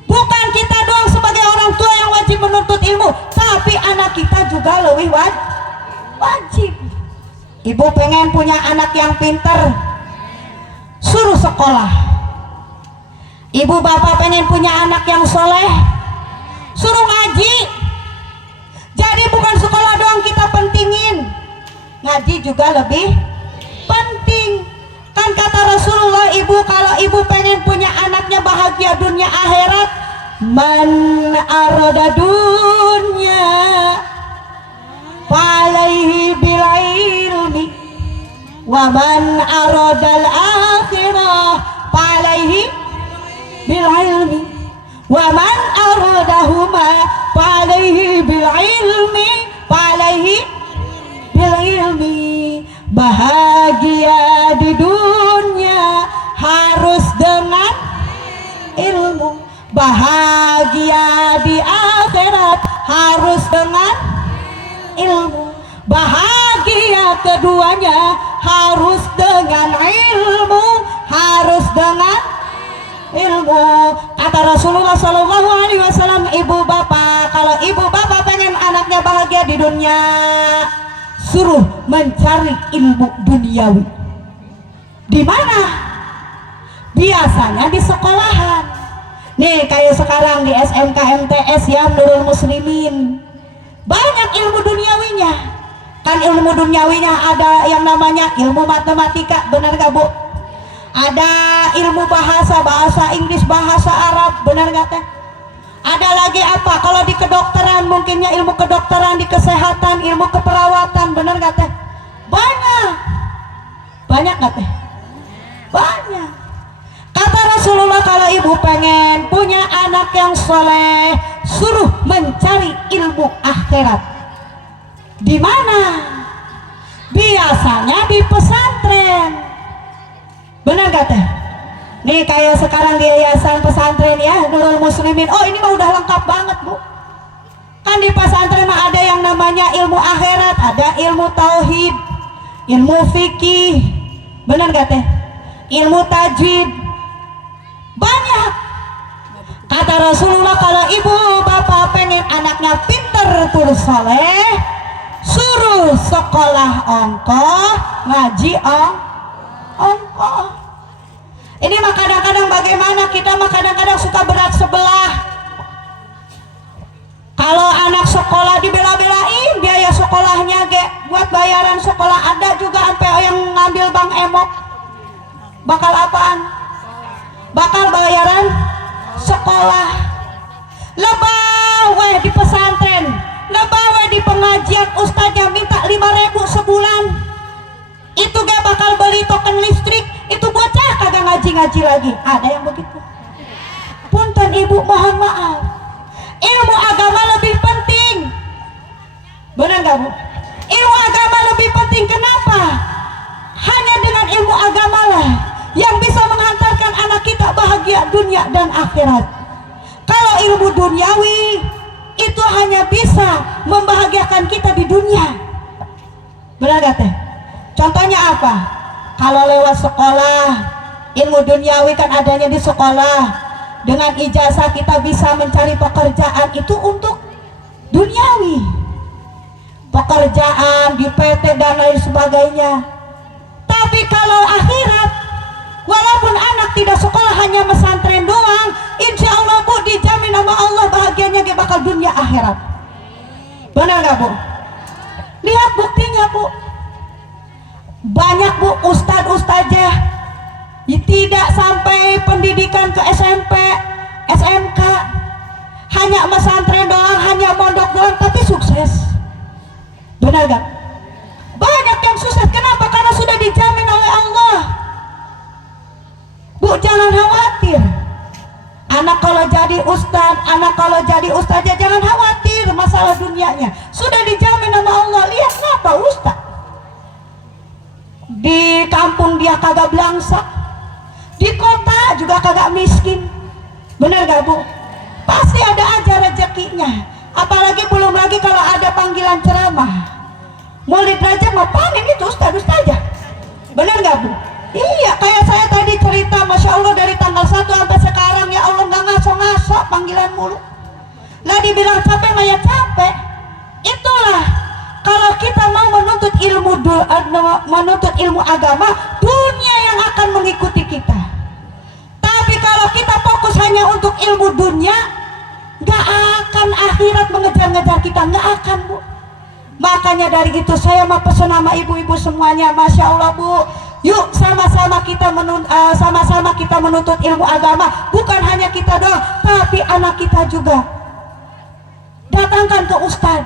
bukan kita doang sebagai orang tua yang wajib menuntut ilmu, tapi anak kita juga lebih wajib. Ibu pengen punya anak yang pinter, suruh sekolah. Ibu bapak pengen punya anak yang soleh, suruh ngaji. Jadi bukan sekolah doang kita pentingin, ngaji juga lebih penting. Kan kata Rasulullah, Ibu kalau Ibu pengen punya anaknya bahagia dunia akhirat, man aroda dunya falaihi bil ilmi wa man aradal akhirah falaihi bil ilmi wa man aradahuma falaihi bil ilmi falaihi bil ilmi. Bahagia di dunia harus dengan ilmu, bahagia di akhirat harus dengan ilmu. Bahagia keduanya harus dengan ilmu, harus dengan ilmu. Kata Rasulullah SAW, ibu bapak, kalau ibu bapak pengen anaknya bahagia di dunia, suruh mencari ilmu duniawi. Di mana? Biasanya di sekolahan. Nih kayak sekarang di SMK MTS ya, Nurul Muslimin, banyak ilmu duniawinya. Kan ilmu duniawinya ada yang namanya ilmu matematika, benar gak Bu? Ada ilmu bahasa Inggris, bahasa Arab, benar gak teh? Ada lagi apa? Kalau di kedokteran mungkinnya ilmu kedokteran, di kesehatan, ilmu keperawatan, benar gak teh? Banyak gak teh? Banyak. Kata Rasulullah, kalau ibu pengen punya anak yang soleh, suruh mencari ilmu akhirat. Di mana? Biasanya di pesantren. Benar gak teh? Nih kayak sekarang di yayasan pesantren ya, Nurul Muslimin. Oh ini mah udah lengkap banget Bu. Kan di pesantren mah ada yang namanya ilmu akhirat, ada ilmu tauhid, ilmu fikih, benar gak teh? Ilmu tajwid, banyak. Kata Rasulullah, kalau ibu bapak pengen anaknya pinter terus soleh, suruh sekolah ongko, ngaji ongko. Ini mah kadang-kadang bagaimana, kita mah kadang-kadang suka berat sebelah. Kalau anak sekolah dibela-belain, biaya sekolahnya buat bayaran sekolah ada juga sampai yang ngambil Bang Emok. Bakal apaan? Bakal bayaran sekolah. Lebah di pesantren, lebah di pengajian, ustaznya minta 5.000 sebulan. Itu gak bakal beli token listrik, itu bocah kagak ngaji-ngaji lagi. Ada yang begitu. Punten ibu, mohon maaf, ilmu agama lebih penting, benar gak Bu? Ilmu agama lebih penting. Kenapa? Hanya dengan ilmu agama lah yang bisa menghantarkan anak kita bahagia dunia dan akhirat. Kalau ilmu duniawi itu hanya bisa membahagiakan kita di dunia, benar gak teh? Contohnya apa? Kalau lewat sekolah, ilmu duniawi kan adanya di sekolah. Dengan ijazah kita bisa mencari pekerjaan, itu untuk duniawi, pekerjaan di PT dan lain sebagainya. Tapi kalau akhirat, walaupun anak tidak sekolah, hanya pesantren doang, insya Allah Bu, dijamin sama Allah bahagianya dia bakal dunia akhirat. Benar gak Bu? Lihat buktinya Bu. Banyak Bu ustadz-ustadzah tidak sampai pendidikan ke SMP, SMK, hanya pesantren doang, hanya mondok doang, tapi sukses. Benar gak? Banyak yang sukses. Kenapa? Karena sudah dijamin oleh Allah. Bu, jangan khawatir. Anak kalau jadi ustadz, anak kalau jadi ustadzah, jangan khawatir masalah dunianya. Sudah dijamin sama Allah. Lihat kenapa ustadz di kampung dia kagak belangsak, di kota juga kagak miskin. Benar gak Bu? Pasti ada aja rezekinya. Apalagi belum lagi kalau ada panggilan ceramah, murid raja mau panen itu ustadz-ustadzah. Benar gak Bu? Iya, kayak saya tadi cerita, Masya Allah dari tanggal 1 sampai sekarang, ya Allah gak ngaso-ngaso panggilan mulu. Lah dibilang capek mah ya capek. Itulah kalau kita mau menuntut ilmu agama, dunia yang akan mengikuti kita. Tapi kalau kita fokus hanya untuk ilmu dunia, gak akan akhirat mengejar-ngejar kita, gak akan Bu. Makanya dari itu saya mau pesan sama ibu-ibu semuanya, Masya Allah Bu, yuk sama-sama kita menuntut ilmu agama. Bukan hanya kita doang, tapi anak kita juga. Datangkan ke ustaz,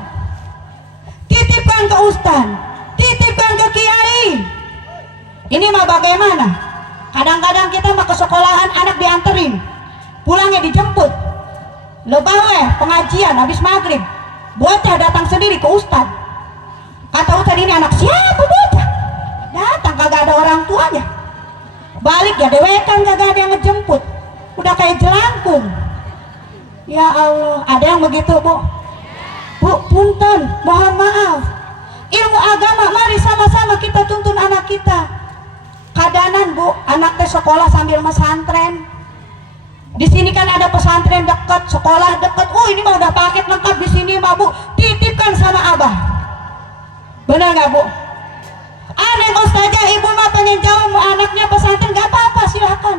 titipkan ke ustaz, titipkan ke kiai. Ini mah bagaimana? Kadang-kadang kita mah ke sekolahan anak dianterin, pulangnya dijemput. Lebah pengajian habis maghrib, bocah datang sendiri ke ustaz. Kata ustaz, ini anak siapa bocah? Datang kagak ada orang tuanya. Balik ya dewekan, kagak ada yang ngejemput. Udah kayak jelangkung. Ya Allah, ada yang begitu Bu? Bu, punten, mohon maaf. Ilmu agama, mari sama-sama kita tuntun anak kita. Kadanan Bu, anak teh sekolah sambil pesantren. Di sini kan ada pesantren dekat, sekolah dekat. Ini mah udah paket lengkap di sini mah Bu. Titipkan sama abah. Benar nggak Bu? Aneh ustazah, ibu mah pengen jauh anaknya pesantren, nggak apa-apa, silakan.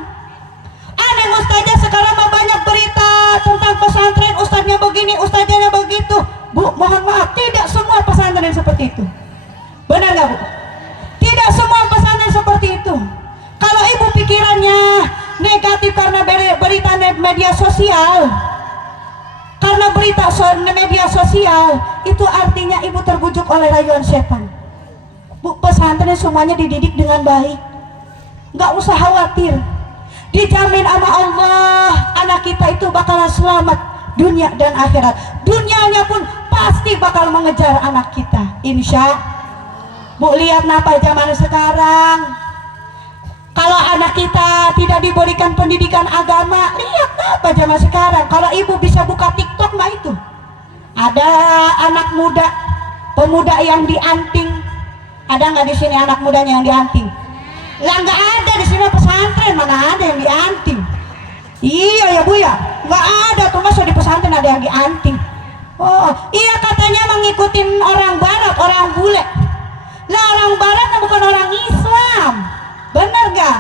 Aneh ustazah, sekarang mah banyak berita tentang pesantren, ustaznya begini, ustazanya begitu. Bu, mohon maaf, tidak semua pesantren seperti itu. pikirannya negatif karena berita media sosial, karena berita media sosial itu artinya ibu terbujuk oleh rayuan setan. Bu, pesantren semuanya dididik dengan baik, nggak usah khawatir, dijamin sama Allah anak kita itu bakalan selamat dunia dan akhirat. Dunianya pun pasti bakal mengejar anak kita, insya. Bu, lihat napa zaman sekarang, kalau anak kita tidak diberikan pendidikan agama, lihat napa zaman sekarang. Kalau ibu bisa buka TikTok, nah itu ada anak muda, pemuda yang dianting. Ada nggak di sini anak mudanya yang dianting? Lah nggak ada di sini pesantren, mana ada yang dianting? Iya ya Bu ya, nggak ada tuh, masa di pesantren ada yang dianting? Oh iya, katanya mengikutin orang barat, orang bule. Lah orang barat kan bukan orang Islam, bener gak?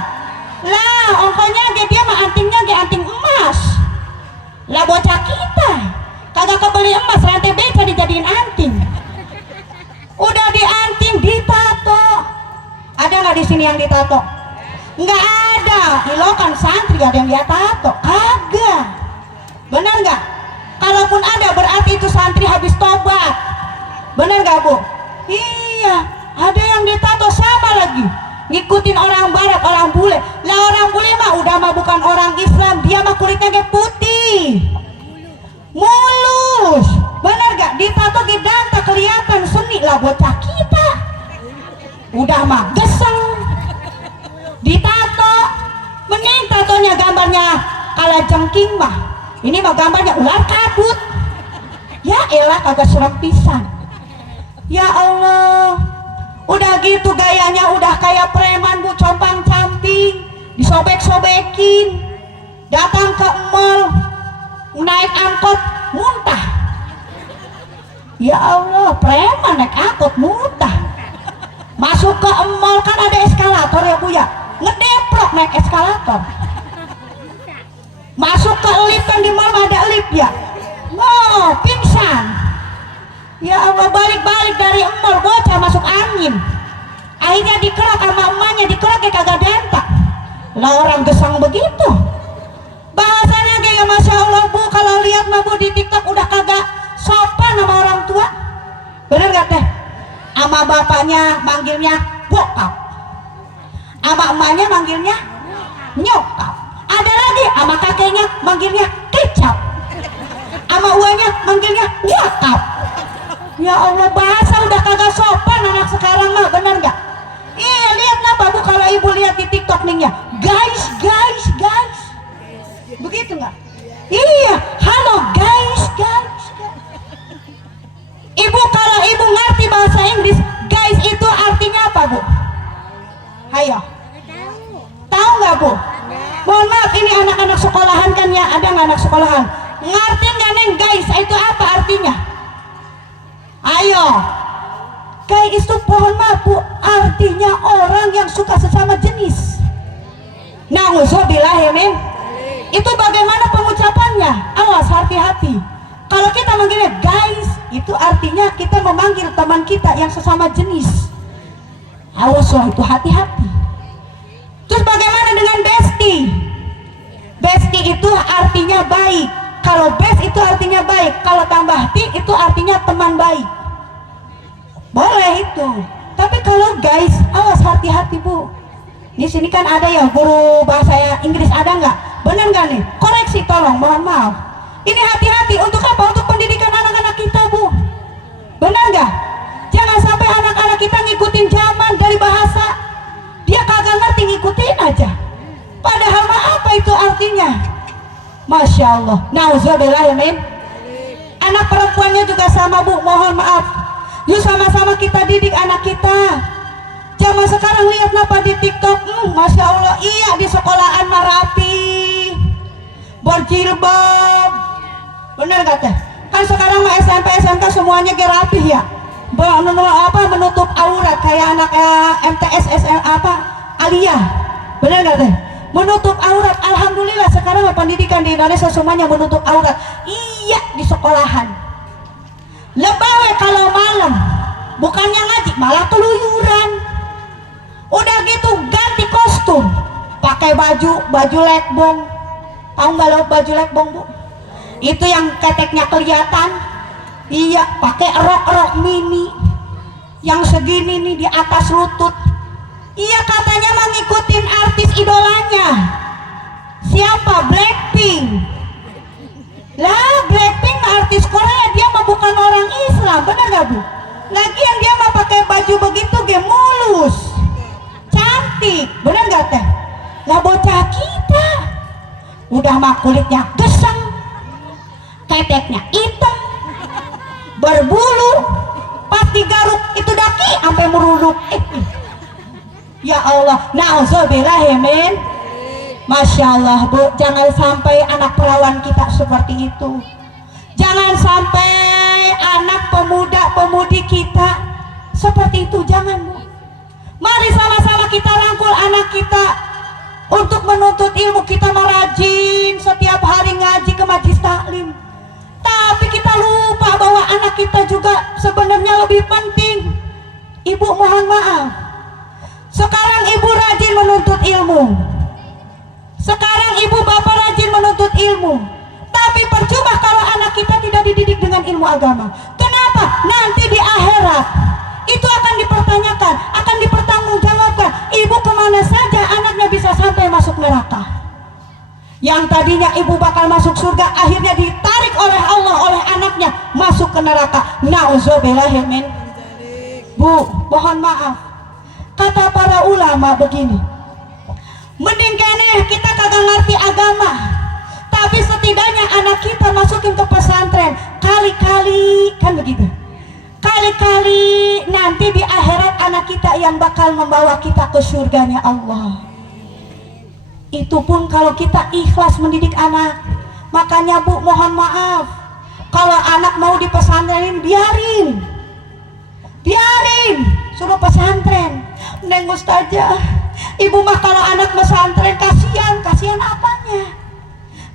Lah ongkonya dia mah antingnya anting emas. Lah bocah kita kagak kebeli emas, rantai beca dijadiin anting. Udah dianting, ditato. Ada nggak di sini yang ditato? Nggak ada. Ilokan santri ada yang dia tato? Kagak. Bener nggak? Kalaupun ada berarti itu santri habis tobat. Bener nggak Bu? Iya. Ada yang ditato sama lagi. Ngikutin orang barat, orang bule. Lah orang bule mah udah mah bukan orang Islam, dia mah kulitnya kayak putih, mulus. Bener gak? Ditato gedang tak kelihatan seni. Lah bocah kita udah mah geseng ditato. Mending tatonya gambarnya kala jengking mah, ini mah gambarnya ular kabut. Ya elah kagak serem pisan. Ya Allah, udah gitu gayanya udah kayak preman Bu, compang camping, disobek-sobekin, datang ke mall, naik angkot muntah. Ya Allah, preman naik angkot muntah. Masuk ke mall kan ada eskalator ya Bu ya, ngedeprok naik eskalator. Masuk ke lift kan di mall ada lift ya, oh pingsan. Ya Allah, balik-balik dari mall bocah masuk angin, akhirnya dikerak sama emaknya, dikerak kayak kagak dentak. Lah orang gesang begitu bahasanya kayak Masya Allah Bu. Kalau lihat mah Bu di TikTok udah kagak sopan sama orang tua. Bener gak teh? Sama bapaknya manggilnya bokap, sama emaknya manggilnya nyokap. Ada lagi sama kakeknya manggilnya kecap, sama uangnya manggilnya wakap. Ya Allah, bahasa udah kagak sopan anak sekarang mah, bener gak? Iya, lihat napa Bu kalau ibu lihat di TikTok nih ya, guys. Begitu nggak? Iya, halo guys. Ibu kalau ibu ngerti bahasa Inggris, guys itu artinya apa Bu? Hayo, tahu nggak Bu? Mohon maaf, ini anak-anak sekolahan kan ya, ada nggak anak sekolahan? Ngerti nggak neng guys itu apa artinya? Ayo, guys itu pohon maaf Bu, artinya orang yang suka sesama jenis. Na'udzubillahimin. Itu bagaimana pengucapannya? Awas, hati-hati. Kalau kita manggilnya guys, itu artinya kita memanggil teman kita yang sesama jenis. Awas loh, itu hati-hati. Terus bagaimana dengan bestie? Bestie itu artinya baik. Kalau best itu artinya baik, kalau tambah ti itu artinya teman baik. Boleh itu. Tapi kalau guys, awas, hati-hati Bu. Di sini kan ada ya guru bahasa Inggris, ada nggak? Bener nggak nih? Koreksi tolong, mohon maaf. Ini hati-hati untuk apa? Untuk pendidikan anak-anak kita Bu. Bener nggak? Jangan sampai anak-anak kita ngikutin zaman dari bahasa, dia kagak ngerti, ngikutin aja. Padahal mah apa itu artinya? Masya Allah. Na'udzubillahimin. Anak perempuannya juga sama Bu, mohon maaf. Yuk sama-sama kita didik anak kita. Zaman sekarang lihat napa di TikTok, Masya Allah, iya di sekolahan mah rapi, berjilbab. Bener gak teh? Kan sekarang mah SMP SMK semuanya rapi ya, menutup aurat kayak anak MTS Aliyah. Bener gak teh? Menutup aurat. Alhamdulillah sekarang pendidikan di Indonesia semuanya menutup aurat. Iya di sekolahan. Lebawe kalau malam bukannya ngaji malah keluyuran. Udah gitu ganti kostum, pakai baju lekbong. Tahu nggak lo baju lekbong, Bu? Itu yang keteknya kelihatan. Iya, pakai rok mini yang segini nih di atas lutut. Iya, katanya mau ngikutin artis idolanya. Siapa? Blackpink. Lah, Blackpink artis Korea, dia mah bukan orang Islam, bener gak, Bu? Lagian dia mah pakai baju begitu ge mulus, cantik, bener gak teh? Lah bocah kita udah mah kulitnya geseng, keteknya hitam, berbulu, pas digaruk itu daki sampai meruduk. Ya Allah, na'udzubillah, men. Masya Allah, Bu, jangan sampai anak perawan kita seperti itu. Jangan sampai anak pemuda-pemudi kita seperti itu, jangan, Bu. Mari sama-sama kita rangkul anak kita untuk menuntut ilmu. Kita merajin setiap hari ngaji ke majlis taklim. Tapi kita lupa bahwa anak kita juga sebenarnya lebih penting. Ibu mohon maaf. Sekarang ibu rajin menuntut ilmu. Sekarang ibu bapak rajin menuntut ilmu. Tapi percuma kalau anak kita tidak dididik dengan ilmu agama. Kenapa? Nanti di akhirat itu akan dipertanyakan, akan dipertanggungjawabkan. Ibu kemana saja anaknya bisa sampai masuk neraka. Yang tadinya ibu bakal masuk surga, akhirnya ditarik oleh Allah, oleh anaknya masuk ke neraka. Na'udzubillah, min. Bu, mohon maaf. Kata para ulama begini, mending kene kita kagak ngerti agama, tapi setidaknya anak kita masukin ke pesantren. Kali-kali, kan begitu, kali-kali nanti di akhirat anak kita yang bakal membawa kita ke surganya Allah. Itu pun kalau kita ikhlas mendidik anak. Makanya, Bu, mohon maaf, kalau anak mau di pesantren, biarin, suruh pesantren. Neng Ustazah, ibu mah kalau anak pesantren kasihan apanya?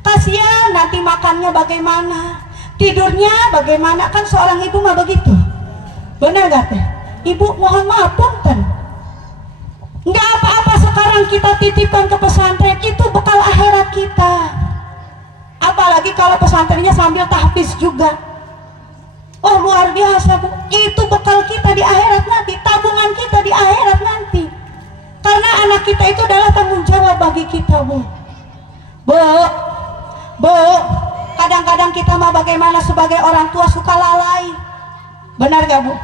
Kasihan nanti makannya bagaimana, tidurnya bagaimana, kan seorang ibu mah begitu. Benar gak teh? Ibu mohon maaf, punten. Nggak apa-apa sekarang kita titipkan ke pesantren, itu bekal akhirat kita. Apalagi kalau pesantrennya sambil tahfiz juga. Oh, luar biasa, Bu. Itu bekal kita di akhirat nanti, tabungan kita di akhirat nanti. Karena anak kita itu adalah tanggung jawab bagi kita, Bu. Bu, kadang-kadang kita mah bagaimana sebagai orang tua suka lalai. Benar gak, Bu?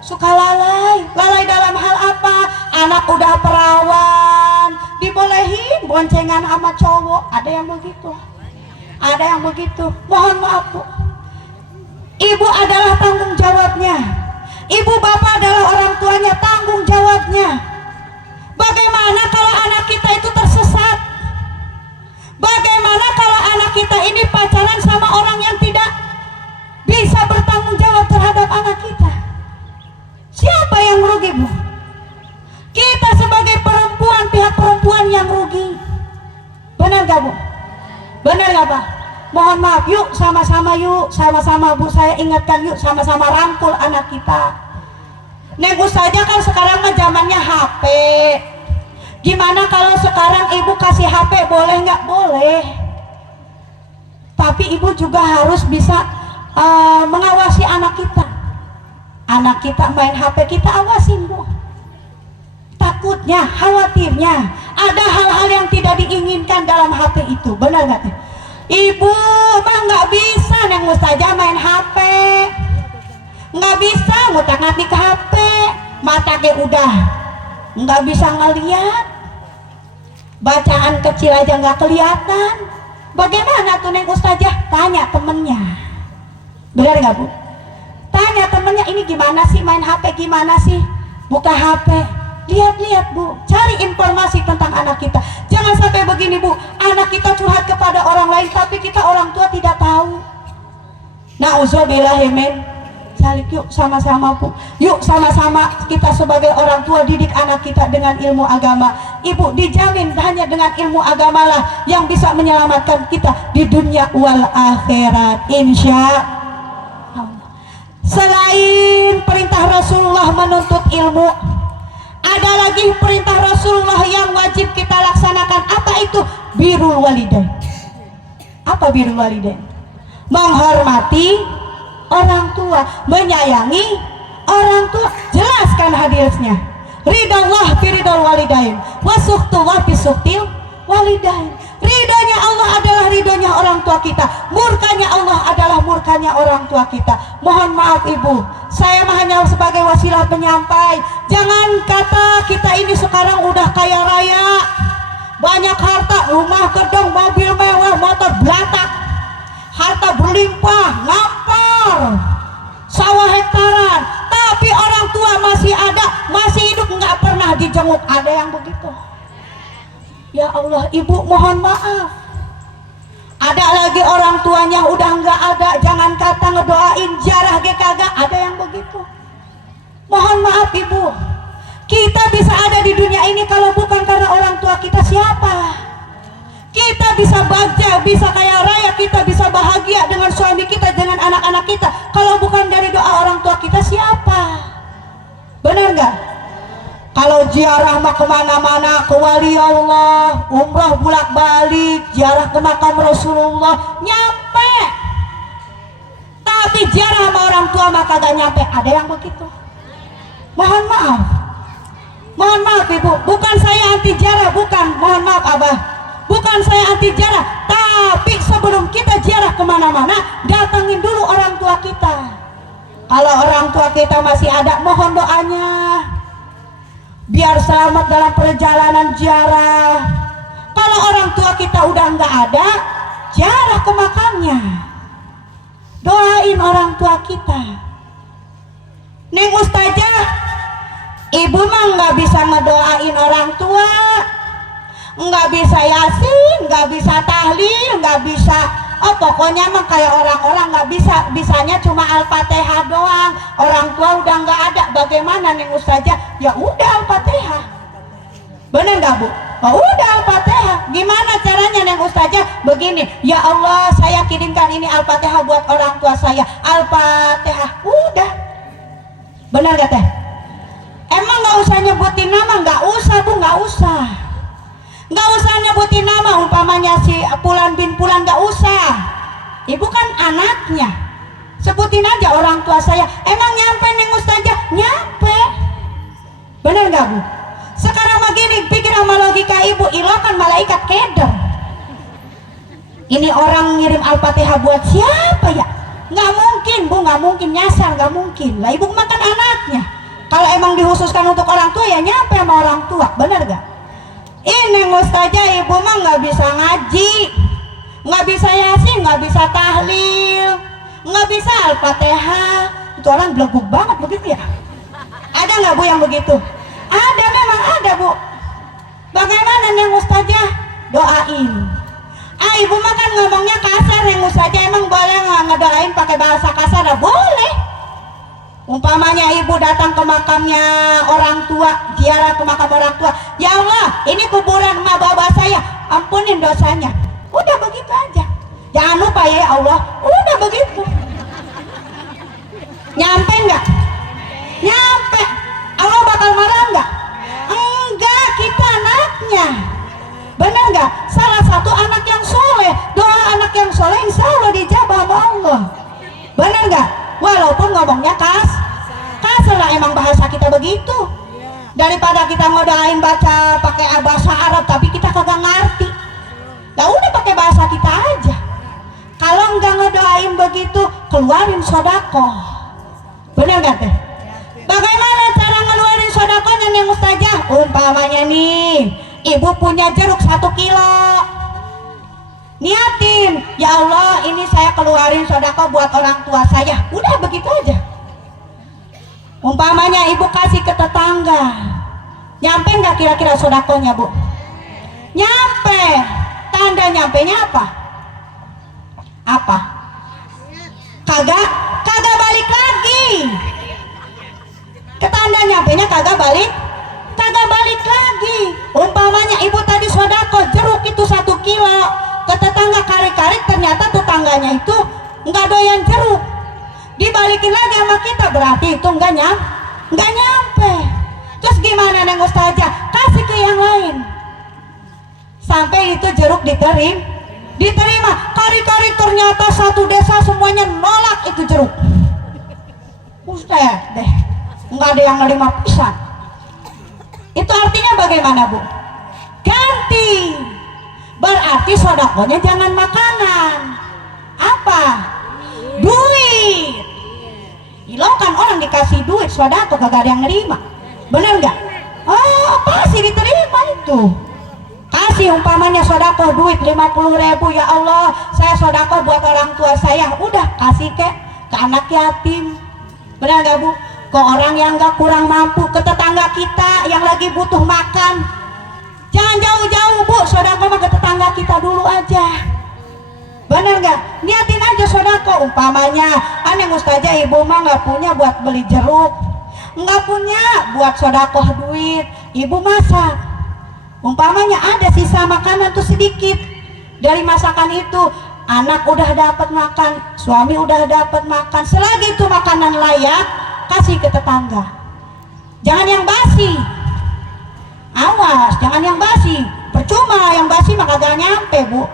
Suka lalai dalam hal apa? Anak udah perawan, dibolehin boncengan sama cowok. Ada yang begitu. Mohon maaf, Bu. Ibu adalah tanggung jawabnya. Ibu bapak adalah orang tuanya, tanggung jawabnya. Bagaimana kalau anak kita itu tersesat? Bagaimana kalau anak kita ini pacaran sama orang yang tidak bisa bertanggung jawab terhadap anak kita? Siapa yang rugi, Bu? Kita sebagai perempuan, pihak perempuan yang rugi. Benar gak, Bu? Benar gak, Pak? Mohon maaf, yuk sama-sama, Bu, saya ingatkan, yuk sama-sama rangkul anak kita. Neng Ustazah, kan sekarang mah zamannya HP. Gimana kalau sekarang ibu kasih HP, boleh nggak? Boleh. Tapi ibu juga harus bisa mengawasi anak kita. Anak kita main HP, kita awasin, Bu. Takutnya, khawatirnya ada hal-hal yang tidak diinginkan dalam HP itu. Benar nggak? Ibu mah nggak bisa Neng Ustazah main HP, nggak bisa ngutak-ngatik HP, mata ge udah nggak bisa ngeliat, bacaan kecil aja nggak kelihatan. Bagaimana tuh Neng Ustazah? Tanya temennya. Benar nggak, Bu? Tanya temennya, ini gimana sih main HP, gimana sih buka HP. Lihat-lihat, Bu, cari informasi tentang anak kita. Jangan sampai begini, Bu, anak kita curhat kepada orang lain tapi kita orang tua tidak tahu. Na'udzubillah, men. Salib, yuk sama-sama, Bu. Yuk sama-sama kita sebagai orang tua didik anak kita dengan ilmu agama. Ibu, dijamin hanya dengan ilmu agama lah yang bisa menyelamatkan kita di dunia wal akhirat, insya Allah. Selain perintah Rasulullah menuntut ilmu, ada ada lagi perintah Rasulullah yang wajib kita laksanakan. Apa itu? Birrul walidain. Apa birrul walidain? Menghormati orang tua, menyayangi orang tua. Jelaskan hadisnya. Ridallah fi ridal walidain, wa suhtullah fi suhtil walidain. Ridhonya Allah adalah ridhonya orang tua kita, murkanya Allah adalah murkanya orang tua kita. Mohon maaf Ibu, saya hanya sebagai wasilah penyampai. Jangan kata kita ini sekarang udah kaya raya, banyak harta, rumah gedung, mobil mewah, motor belatak, harta berlimpah, ngampar, sawah hektaran, tapi orang tua masih ada, masih hidup, nggak pernah dijenguk. Ada yang begitu? Ya Allah, Ibu mohon maaf. Ada lagi orang tuanya udah nggak ada, jangan kata ngedoain jarah ge kagak. Ada yang begitu. Mohon maaf Ibu, kita bisa ada di dunia ini kalau bukan karena orang tua kita. Siapa? Kita bisa bahagia, bisa kaya raya, kita bisa bahagia dengan suami kita, dengan anak-anak kita, kalau bukan dari doa orang tua kita. Siapa? Benar nggak? Kalau ziarah mah kemana-mana, ke wali Allah, umrah bolak balik, ziarah ke makam Rasulullah, nyampe. Tapi ziarah sama orang tua mah kagak nyampe. Ada yang begitu? Mohon maaf, mohon maaf Ibu, bukan saya anti ziarah, bukan, mohon maaf Abah, bukan saya anti ziarah, tapi sebelum kita ziarah kemana-mana, datangin dulu orang tua kita. Kalau orang tua kita masih ada, mohon doanya biar selamat dalam perjalanan ziarah. Kalau orang tua kita udah nggak ada, ziarah ke makamnya, doain orang tua kita. Neng Ustazah, Ibu mah nggak bisa ngedoain orang tua, nggak bisa yasin, nggak bisa tahlil, nggak bisa, pokoknya mah kayak orang-orang nggak bisa, bisanya cuma Al-Fatihah doang. Orang tua udah nggak ada, bagaimana Neng Ustazah? Ya udah Al-Fatihah. Bener nggak Bu? Oh, udah Al-Fatihah. Gimana caranya Neng Ustazah? Begini, ya Allah saya kirimkan ini Al-Fatihah buat orang tua saya. Al-Fatihah, udah. Bener gak Teh? Emang nggak usah nyebutin nama? Nggak usah Bu, nggak usah. Nggak usah nyebutin nama, umpamanya si Pulan bin Pulan, nggak usah. Ibu kan anaknya, sebutin aja orang tua saya. Emang nyampe Neng Ustazah? Nyampe. Bener nggak Bu? Sekarang begini, pikir sama logika Ibu, ilakan malaikat keder. Ini orang ngirim Al-Fatihah buat siapa ya? Nggak mungkin Bu, nggak mungkin, nyasar, nggak mungkin lah. Ibu makan anaknya. Kalau emang dihususkan untuk orang tua, ya nyampe sama orang tua. Bener nggak? Ini Ustazah, Ibu mah nggak bisa ngaji, nggak bisa yasin, nggak bisa tahlil, nggak bisa Al-Fatihah. Itu orang beleguk banget begitu ya? Ada nggak Bu yang begitu? Ada, memang ada Bu. Bagaimana Neng Ustazah? Doain. Ibu mah kan ngomongnya kasar Neng Ustazah, emang boleh nggak ngedoain pakai bahasa kasar? Nah, boleh. Umpamanya Ibu datang ke makamnya orang tua, ziarah ke makam orang tua, ya Allah ini kuburan emak bapak saya, ampunin dosanya. Udah begitu aja, jangan lupa ya Allah. Udah begitu. Nyampe nggak? Nyampe. Allah bakal marah nggak? Enggak, kita anaknya. Bener nggak? Salah satu anak yang soleh, doa anak yang soleh insya Allah dijabah sama Allah. Bener nggak? Walaupun ngomongnya kasar lah, emang bahasa kita begitu. Daripada kita ngodain baca pakai bahasa Arab tapi kita kagak ngerti, ya udah pakai bahasa kita aja. Kalau nggak ngedoain begitu, keluarin sodakoh. Bener nggak Teh? Bagaimana cara ngeluarin sodakohnya Neng Ustazah? Umpamanya nih, Ibu punya jeruk 1 kilo, niatin, ya Allah ini saya keluarin sodakoh buat orang tua saya. Udah begitu aja. Umpamanya Ibu kasih ke tetangga, nyampe nggak kira-kira sodakohnya Bu? Nyampe. Tanda nyampenya apa? Apa? Kagak balik lagi. Ketanda nyampenya kagak balik lagi. Umpamanya Ibu tadi sodakoh jeruk itu 1 kilo, ke tetangga karik-karik, ternyata tetangganya itu nggak doyan jeruk, dibalikin lagi sama kita, berarti itu nggak nyampe. Terus gimana neng Ustazah? Kasih ke yang lain. Sampai itu jeruk diterima. Kali-kali ternyata satu desa semuanya nolak itu jeruk. Ustaz deh, nggak ada yang nerima pisan. Itu artinya bagaimana Bu? Ganti. Berarti sodakonya jangan makanan. Apa? Duit. Ilau kan orang dikasih duit sodako kagak ada yang nerima. Bener nggak? Oh pasti diterima itu. Kasih umpamanya sodako duit 50.000, ya Allah saya sodako buat orang tua saya, udah kasih ke anak yatim. Bener nggak Bu? Ke orang yang nggak kurang mampu, ke tetangga kita yang lagi butuh makan. Jangan jauh-jauh Bu, sodako mah ke tetangga kita dulu aja. Bener nggak? Niatin aja sodako. Umpamanya aneh Ustazah ibu mah nggak punya buat beli jeruk, nggak punya buat sodako duit, ibu masak. Umpamanya ada sisa makanan tuh sedikit, dari masakan itu anak udah dapat makan, suami udah dapat makan, selagi itu makanan layak kasih ke tetangga. Jangan yang basi, awas jangan yang basi, percuma yang basi mah kagak nyampe Bu.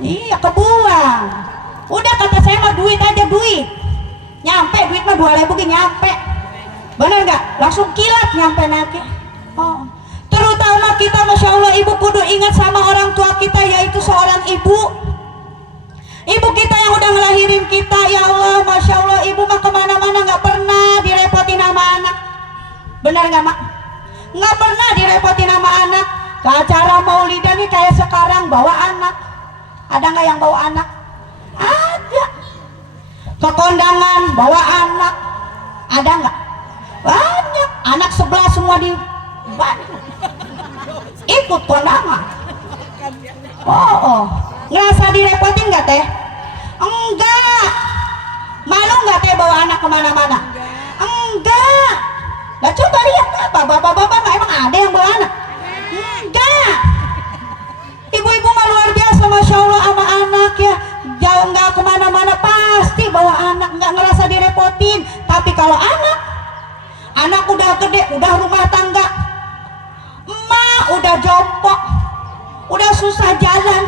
Iya kebuang. Udah kata saya mah duit aja, duit nyampe, duit mah 2.000 nyampe. Bener nggak? Langsung kilat nyampe nanti. Oh. Terutama kita Masya Allah ibu kudu ingat sama orang tua kita, yaitu seorang ibu. Ibu kita yang udah ngelahirin kita, ya Allah Masya Allah ibu mah kemana-mana nggak pernah direpotin sama anak. Bener nggak Mak? Nggak pernah direpotin sama anak. Ke acara maulidan nih kayak sekarang bawa anak. Ada nggak yang bawa anak? Ada. Ke kondangan bawa anak. Ada nggak? Banyak. Anak sebelah semua di Bandung ikut kondangan. Oh, ngerasa direpotin nggak Teh? Enggak. Malu nggak Teh bawa anak kemana-mana? Enggak. Lah coba lihat apa bapak-bapak emang ada yang bawa anak? Enggak. Ibu-ibu mah luar biasa Masya Allah sama anak ya, jauh nggak kemana-mana pasti bawa anak, nggak ngerasa direpotin. Tapi kalau anak udah gede, udah rumah tangga, emak udah jompo, udah susah jalan,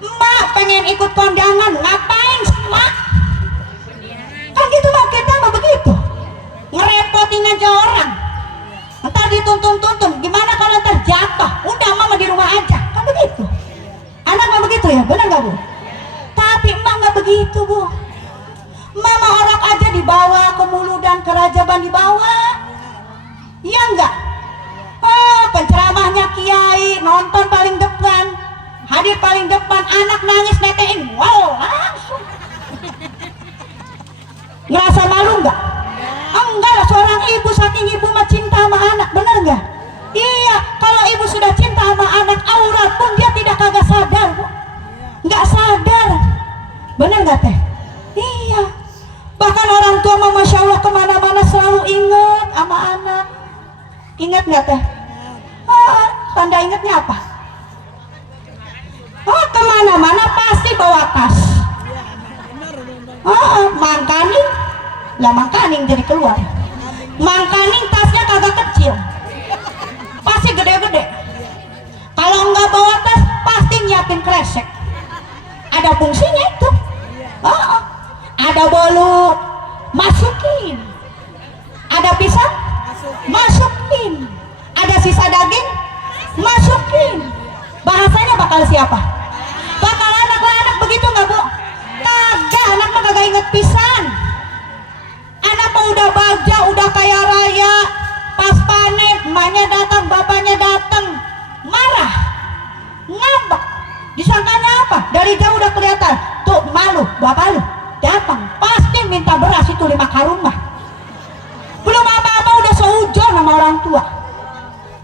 emak pengen ikut kondangan, ngapain emak? Kan gitu mah kita mah begitu, ngerepotin aja orang. Ntar dituntun-tuntun, gimana kalau ntar jatuh? Udah mama di rumah aja, kan begitu. Anak mah begitu ya, benar nggak Bu? Tapi emak nggak begitu Bu. Mama orang aja dibawa ke Mulu dan ke Rajaban dibawa, iya enggak? Oh, penceramahnya kiai, nonton paling depan, hadir paling depan, anak nangis netein, wow langsung. Ngerasa malu enggak? Enggak lah, seorang ibu saking ibu mah cinta sama anak, bener enggak? Iya, kalau ibu sudah cinta sama anak, aurat pun dia tidak kagak sadar Bu. Enggak sadar, bener enggak Teh? Iya. Bahkan orang tua mah Masya Allah kemana-mana selalu ingat sama anak. Ingat nggak Teh? Tanda ingatnya apa? Oh kemana-mana pasti bawa tas. Mangkaning, lah mangkaning jadi keluar. Mangkaning tasnya kagak kecil, pasti gede-gede. Kalau nggak bawa tas pasti nyiapin kresek. Ada fungsinya itu. Ada bolu, masukin. Ada pisang, masukin. Ada sisa daging, masukin. Bahasanya bakal siapa? Bakal anak-anak begitu nggak Bu? Kagak, anak mah kagak inget pisan. Anak mah udah baja, udah kaya raya. Pas panen, emaknya datang, bapaknya datang, marah, ngambek. Disangkanya apa? Dari jauh udah kelihatan. Tuh malu, bapak lu datang pasti minta beras itu 5 karung mah. Belum apa-apa udah seujon sama orang tua.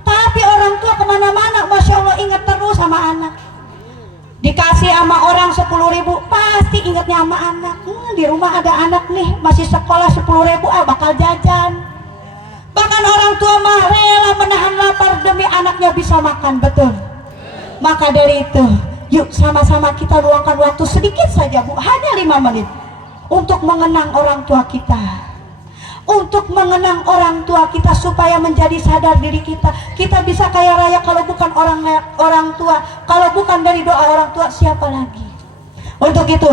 Tapi orang tua kemana-mana Masya Allah ingat terus sama anak. Dikasih sama orang 10.000 pasti ingatnya sama anak. Di rumah ada anak nih masih sekolah 10.000, bakal jajan. Bahkan orang tua mah rela menahan lapar demi anaknya bisa makan, betul. Maka dari itu yuk sama-sama kita luangkan waktu sedikit saja Bu, hanya 5 menit untuk mengenang orang tua kita, untuk mengenang orang tua kita supaya menjadi sadar diri kita. Kita bisa kaya raya kalau bukan orang tua, kalau bukan dari doa orang tua siapa lagi? Untuk itu,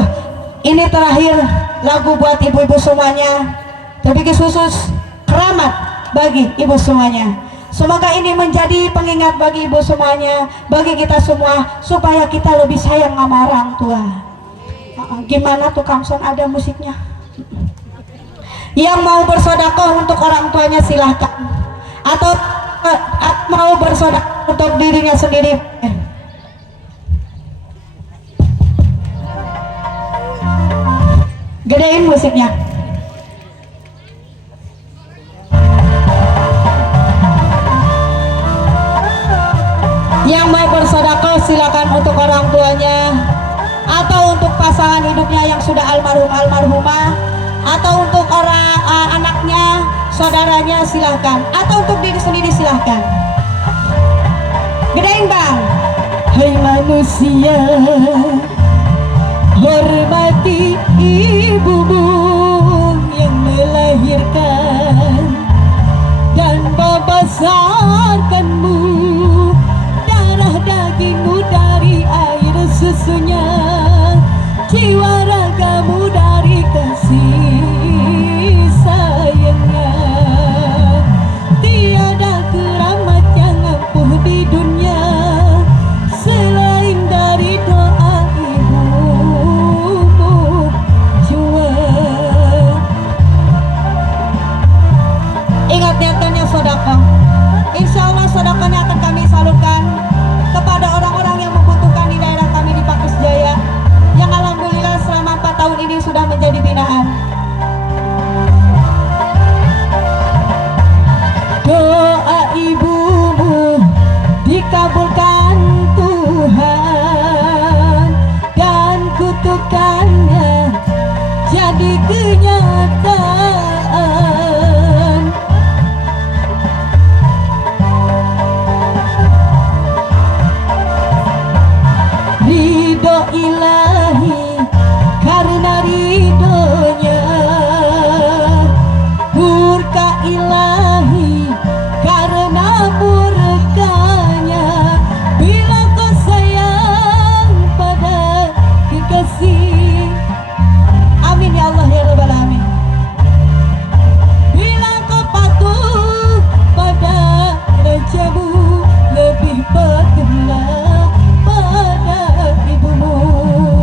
ini terakhir lagu buat ibu-ibu semuanya. Tapi khusus keramat bagi ibu semuanya. Semoga ini menjadi pengingat bagi ibu semuanya, bagi kita semua, supaya kita lebih sayang sama orang tua. Gimana tuh Kamson, ada musiknya? Yang mau bersedekah untuk orang tuanya silahkan, atau mau bersedekah untuk dirinya sendiri. Gedein musiknya. Yang mau bersedekah silakan untuk orang tuanya, atau untuk pasangan hidupnya yang sudah almarhumah, atau untuk orang anaknya, saudaranya silahkan, atau untuk diri sendiri silahkan. Gedein bang. Hai manusia, hormati ibumu yang melahirkan dan membesarkanmu, darah dagingmu dari air susunya, jiwa ragamu dari kasih sayangnya. Tiada keramat yang ampuh di dunia selain dari doa ibumu jua. Ingat niatannya sedekah. Insya Allah sedekahnya akan kami salurkan kepada orang-orang yang membutuhkan di daerah kami di Pakis Jaya, yang alhamdulillah selama 4 tahun ini sudah menjadi binaan. Doa ibumu dikabulkan Tuhan dan kutukannya jadi kenyataan. Ridho ilahi karena ridhonya, murka ilahi karena murkanya. Bila kau sayang pada kekasih, amin ya Allah ya Rabbal alamin. Bila kau patuh pada rajamu, lebih patuhlah pada ibumu.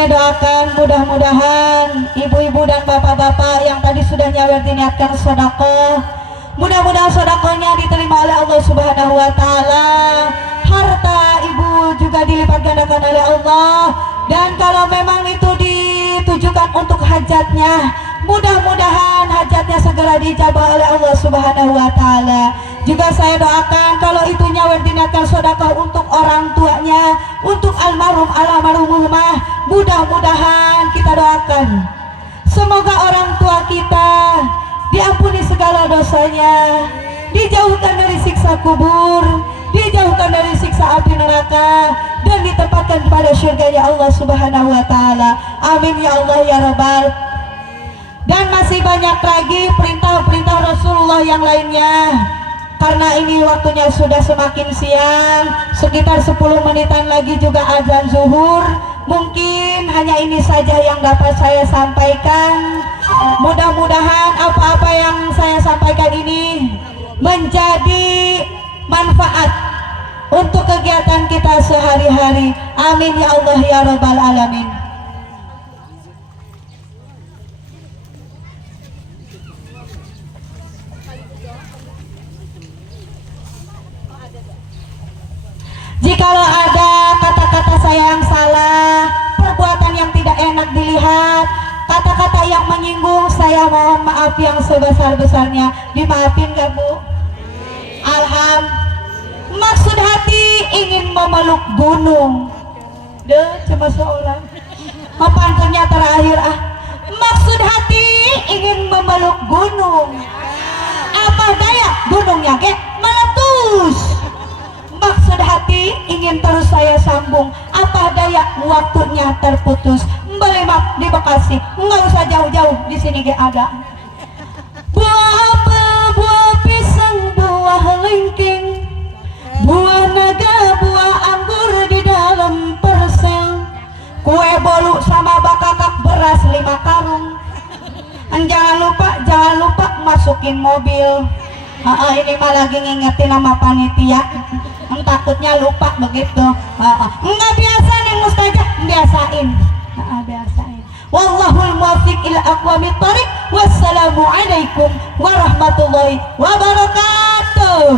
saya doakan mudah-mudahan ibu-ibu dan bapak-bapak yang tadi sudah nyawer diniatkan sedekah, mudah-mudahan sedekahnya diterima oleh Allah Subhanahu wa taala. Harta ibu juga dilipat gandakan oleh Allah, dan kalau memang itu ditujukan untuk hajatnya, mudah-mudahan hajatnya segera dijabah oleh Allah Subhanahu wa taala. Juga saya doakan kalau itu nyawer diniatkan sedekah untuk orang tuanya, untuk almarhumah, mudah-mudahan kita doakan semoga orang tua kita diampuni segala dosanya, dijauhkan dari siksa kubur, dijauhkan dari siksa api neraka, dan ditempatkan pada surganya Allah Subhanahu wa taala. Amin ya Allah ya Rabbal. Dan masih banyak lagi perintah-perintah Rasulullah yang lainnya. Karena ini waktunya sudah semakin siang, sekitar 10 menitan lagi juga azan zuhur. Mungkin hanya ini saja yang dapat saya sampaikan. Mudah-mudahan apa-apa yang saya sampaikan ini menjadi manfaat untuk kegiatan kita sehari-hari. Amin ya Allah ya Rabbal alamin. Jikalau ada kata-kata saya yang salah, perbuatan yang tidak enak dilihat, kata-kata yang menyinggung, saya mohon maaf yang sebesar-besarnya. Dimaafin gak Bu? Maksud hati ingin memeluk gunung. Deh, cuma seorang pantunnya terakhir Maksud hati ingin memeluk gunung, apa daya gunungnya meletus. Maksud hati ingin terus saya sambung, apa daya waktunya terputus. Beli mak di Bekasi, nggak usah jauh-jauh, di sini ada. Buah apel, buah pisang, buah lingking, buah naga, buah anggur di dalam persel, kue bolu sama bakakak, beras 5 karung. Jangan lupa masukin mobil. Ini mah lagi ngingetin nama panitia, takutnya lupa begitu. Nggak biasa nih mustajab, biasain. Biasain. Wallahul muwaffiq ila aqwamit thoriq. Wassalamualaikum warahmatullahi wabarakatuh.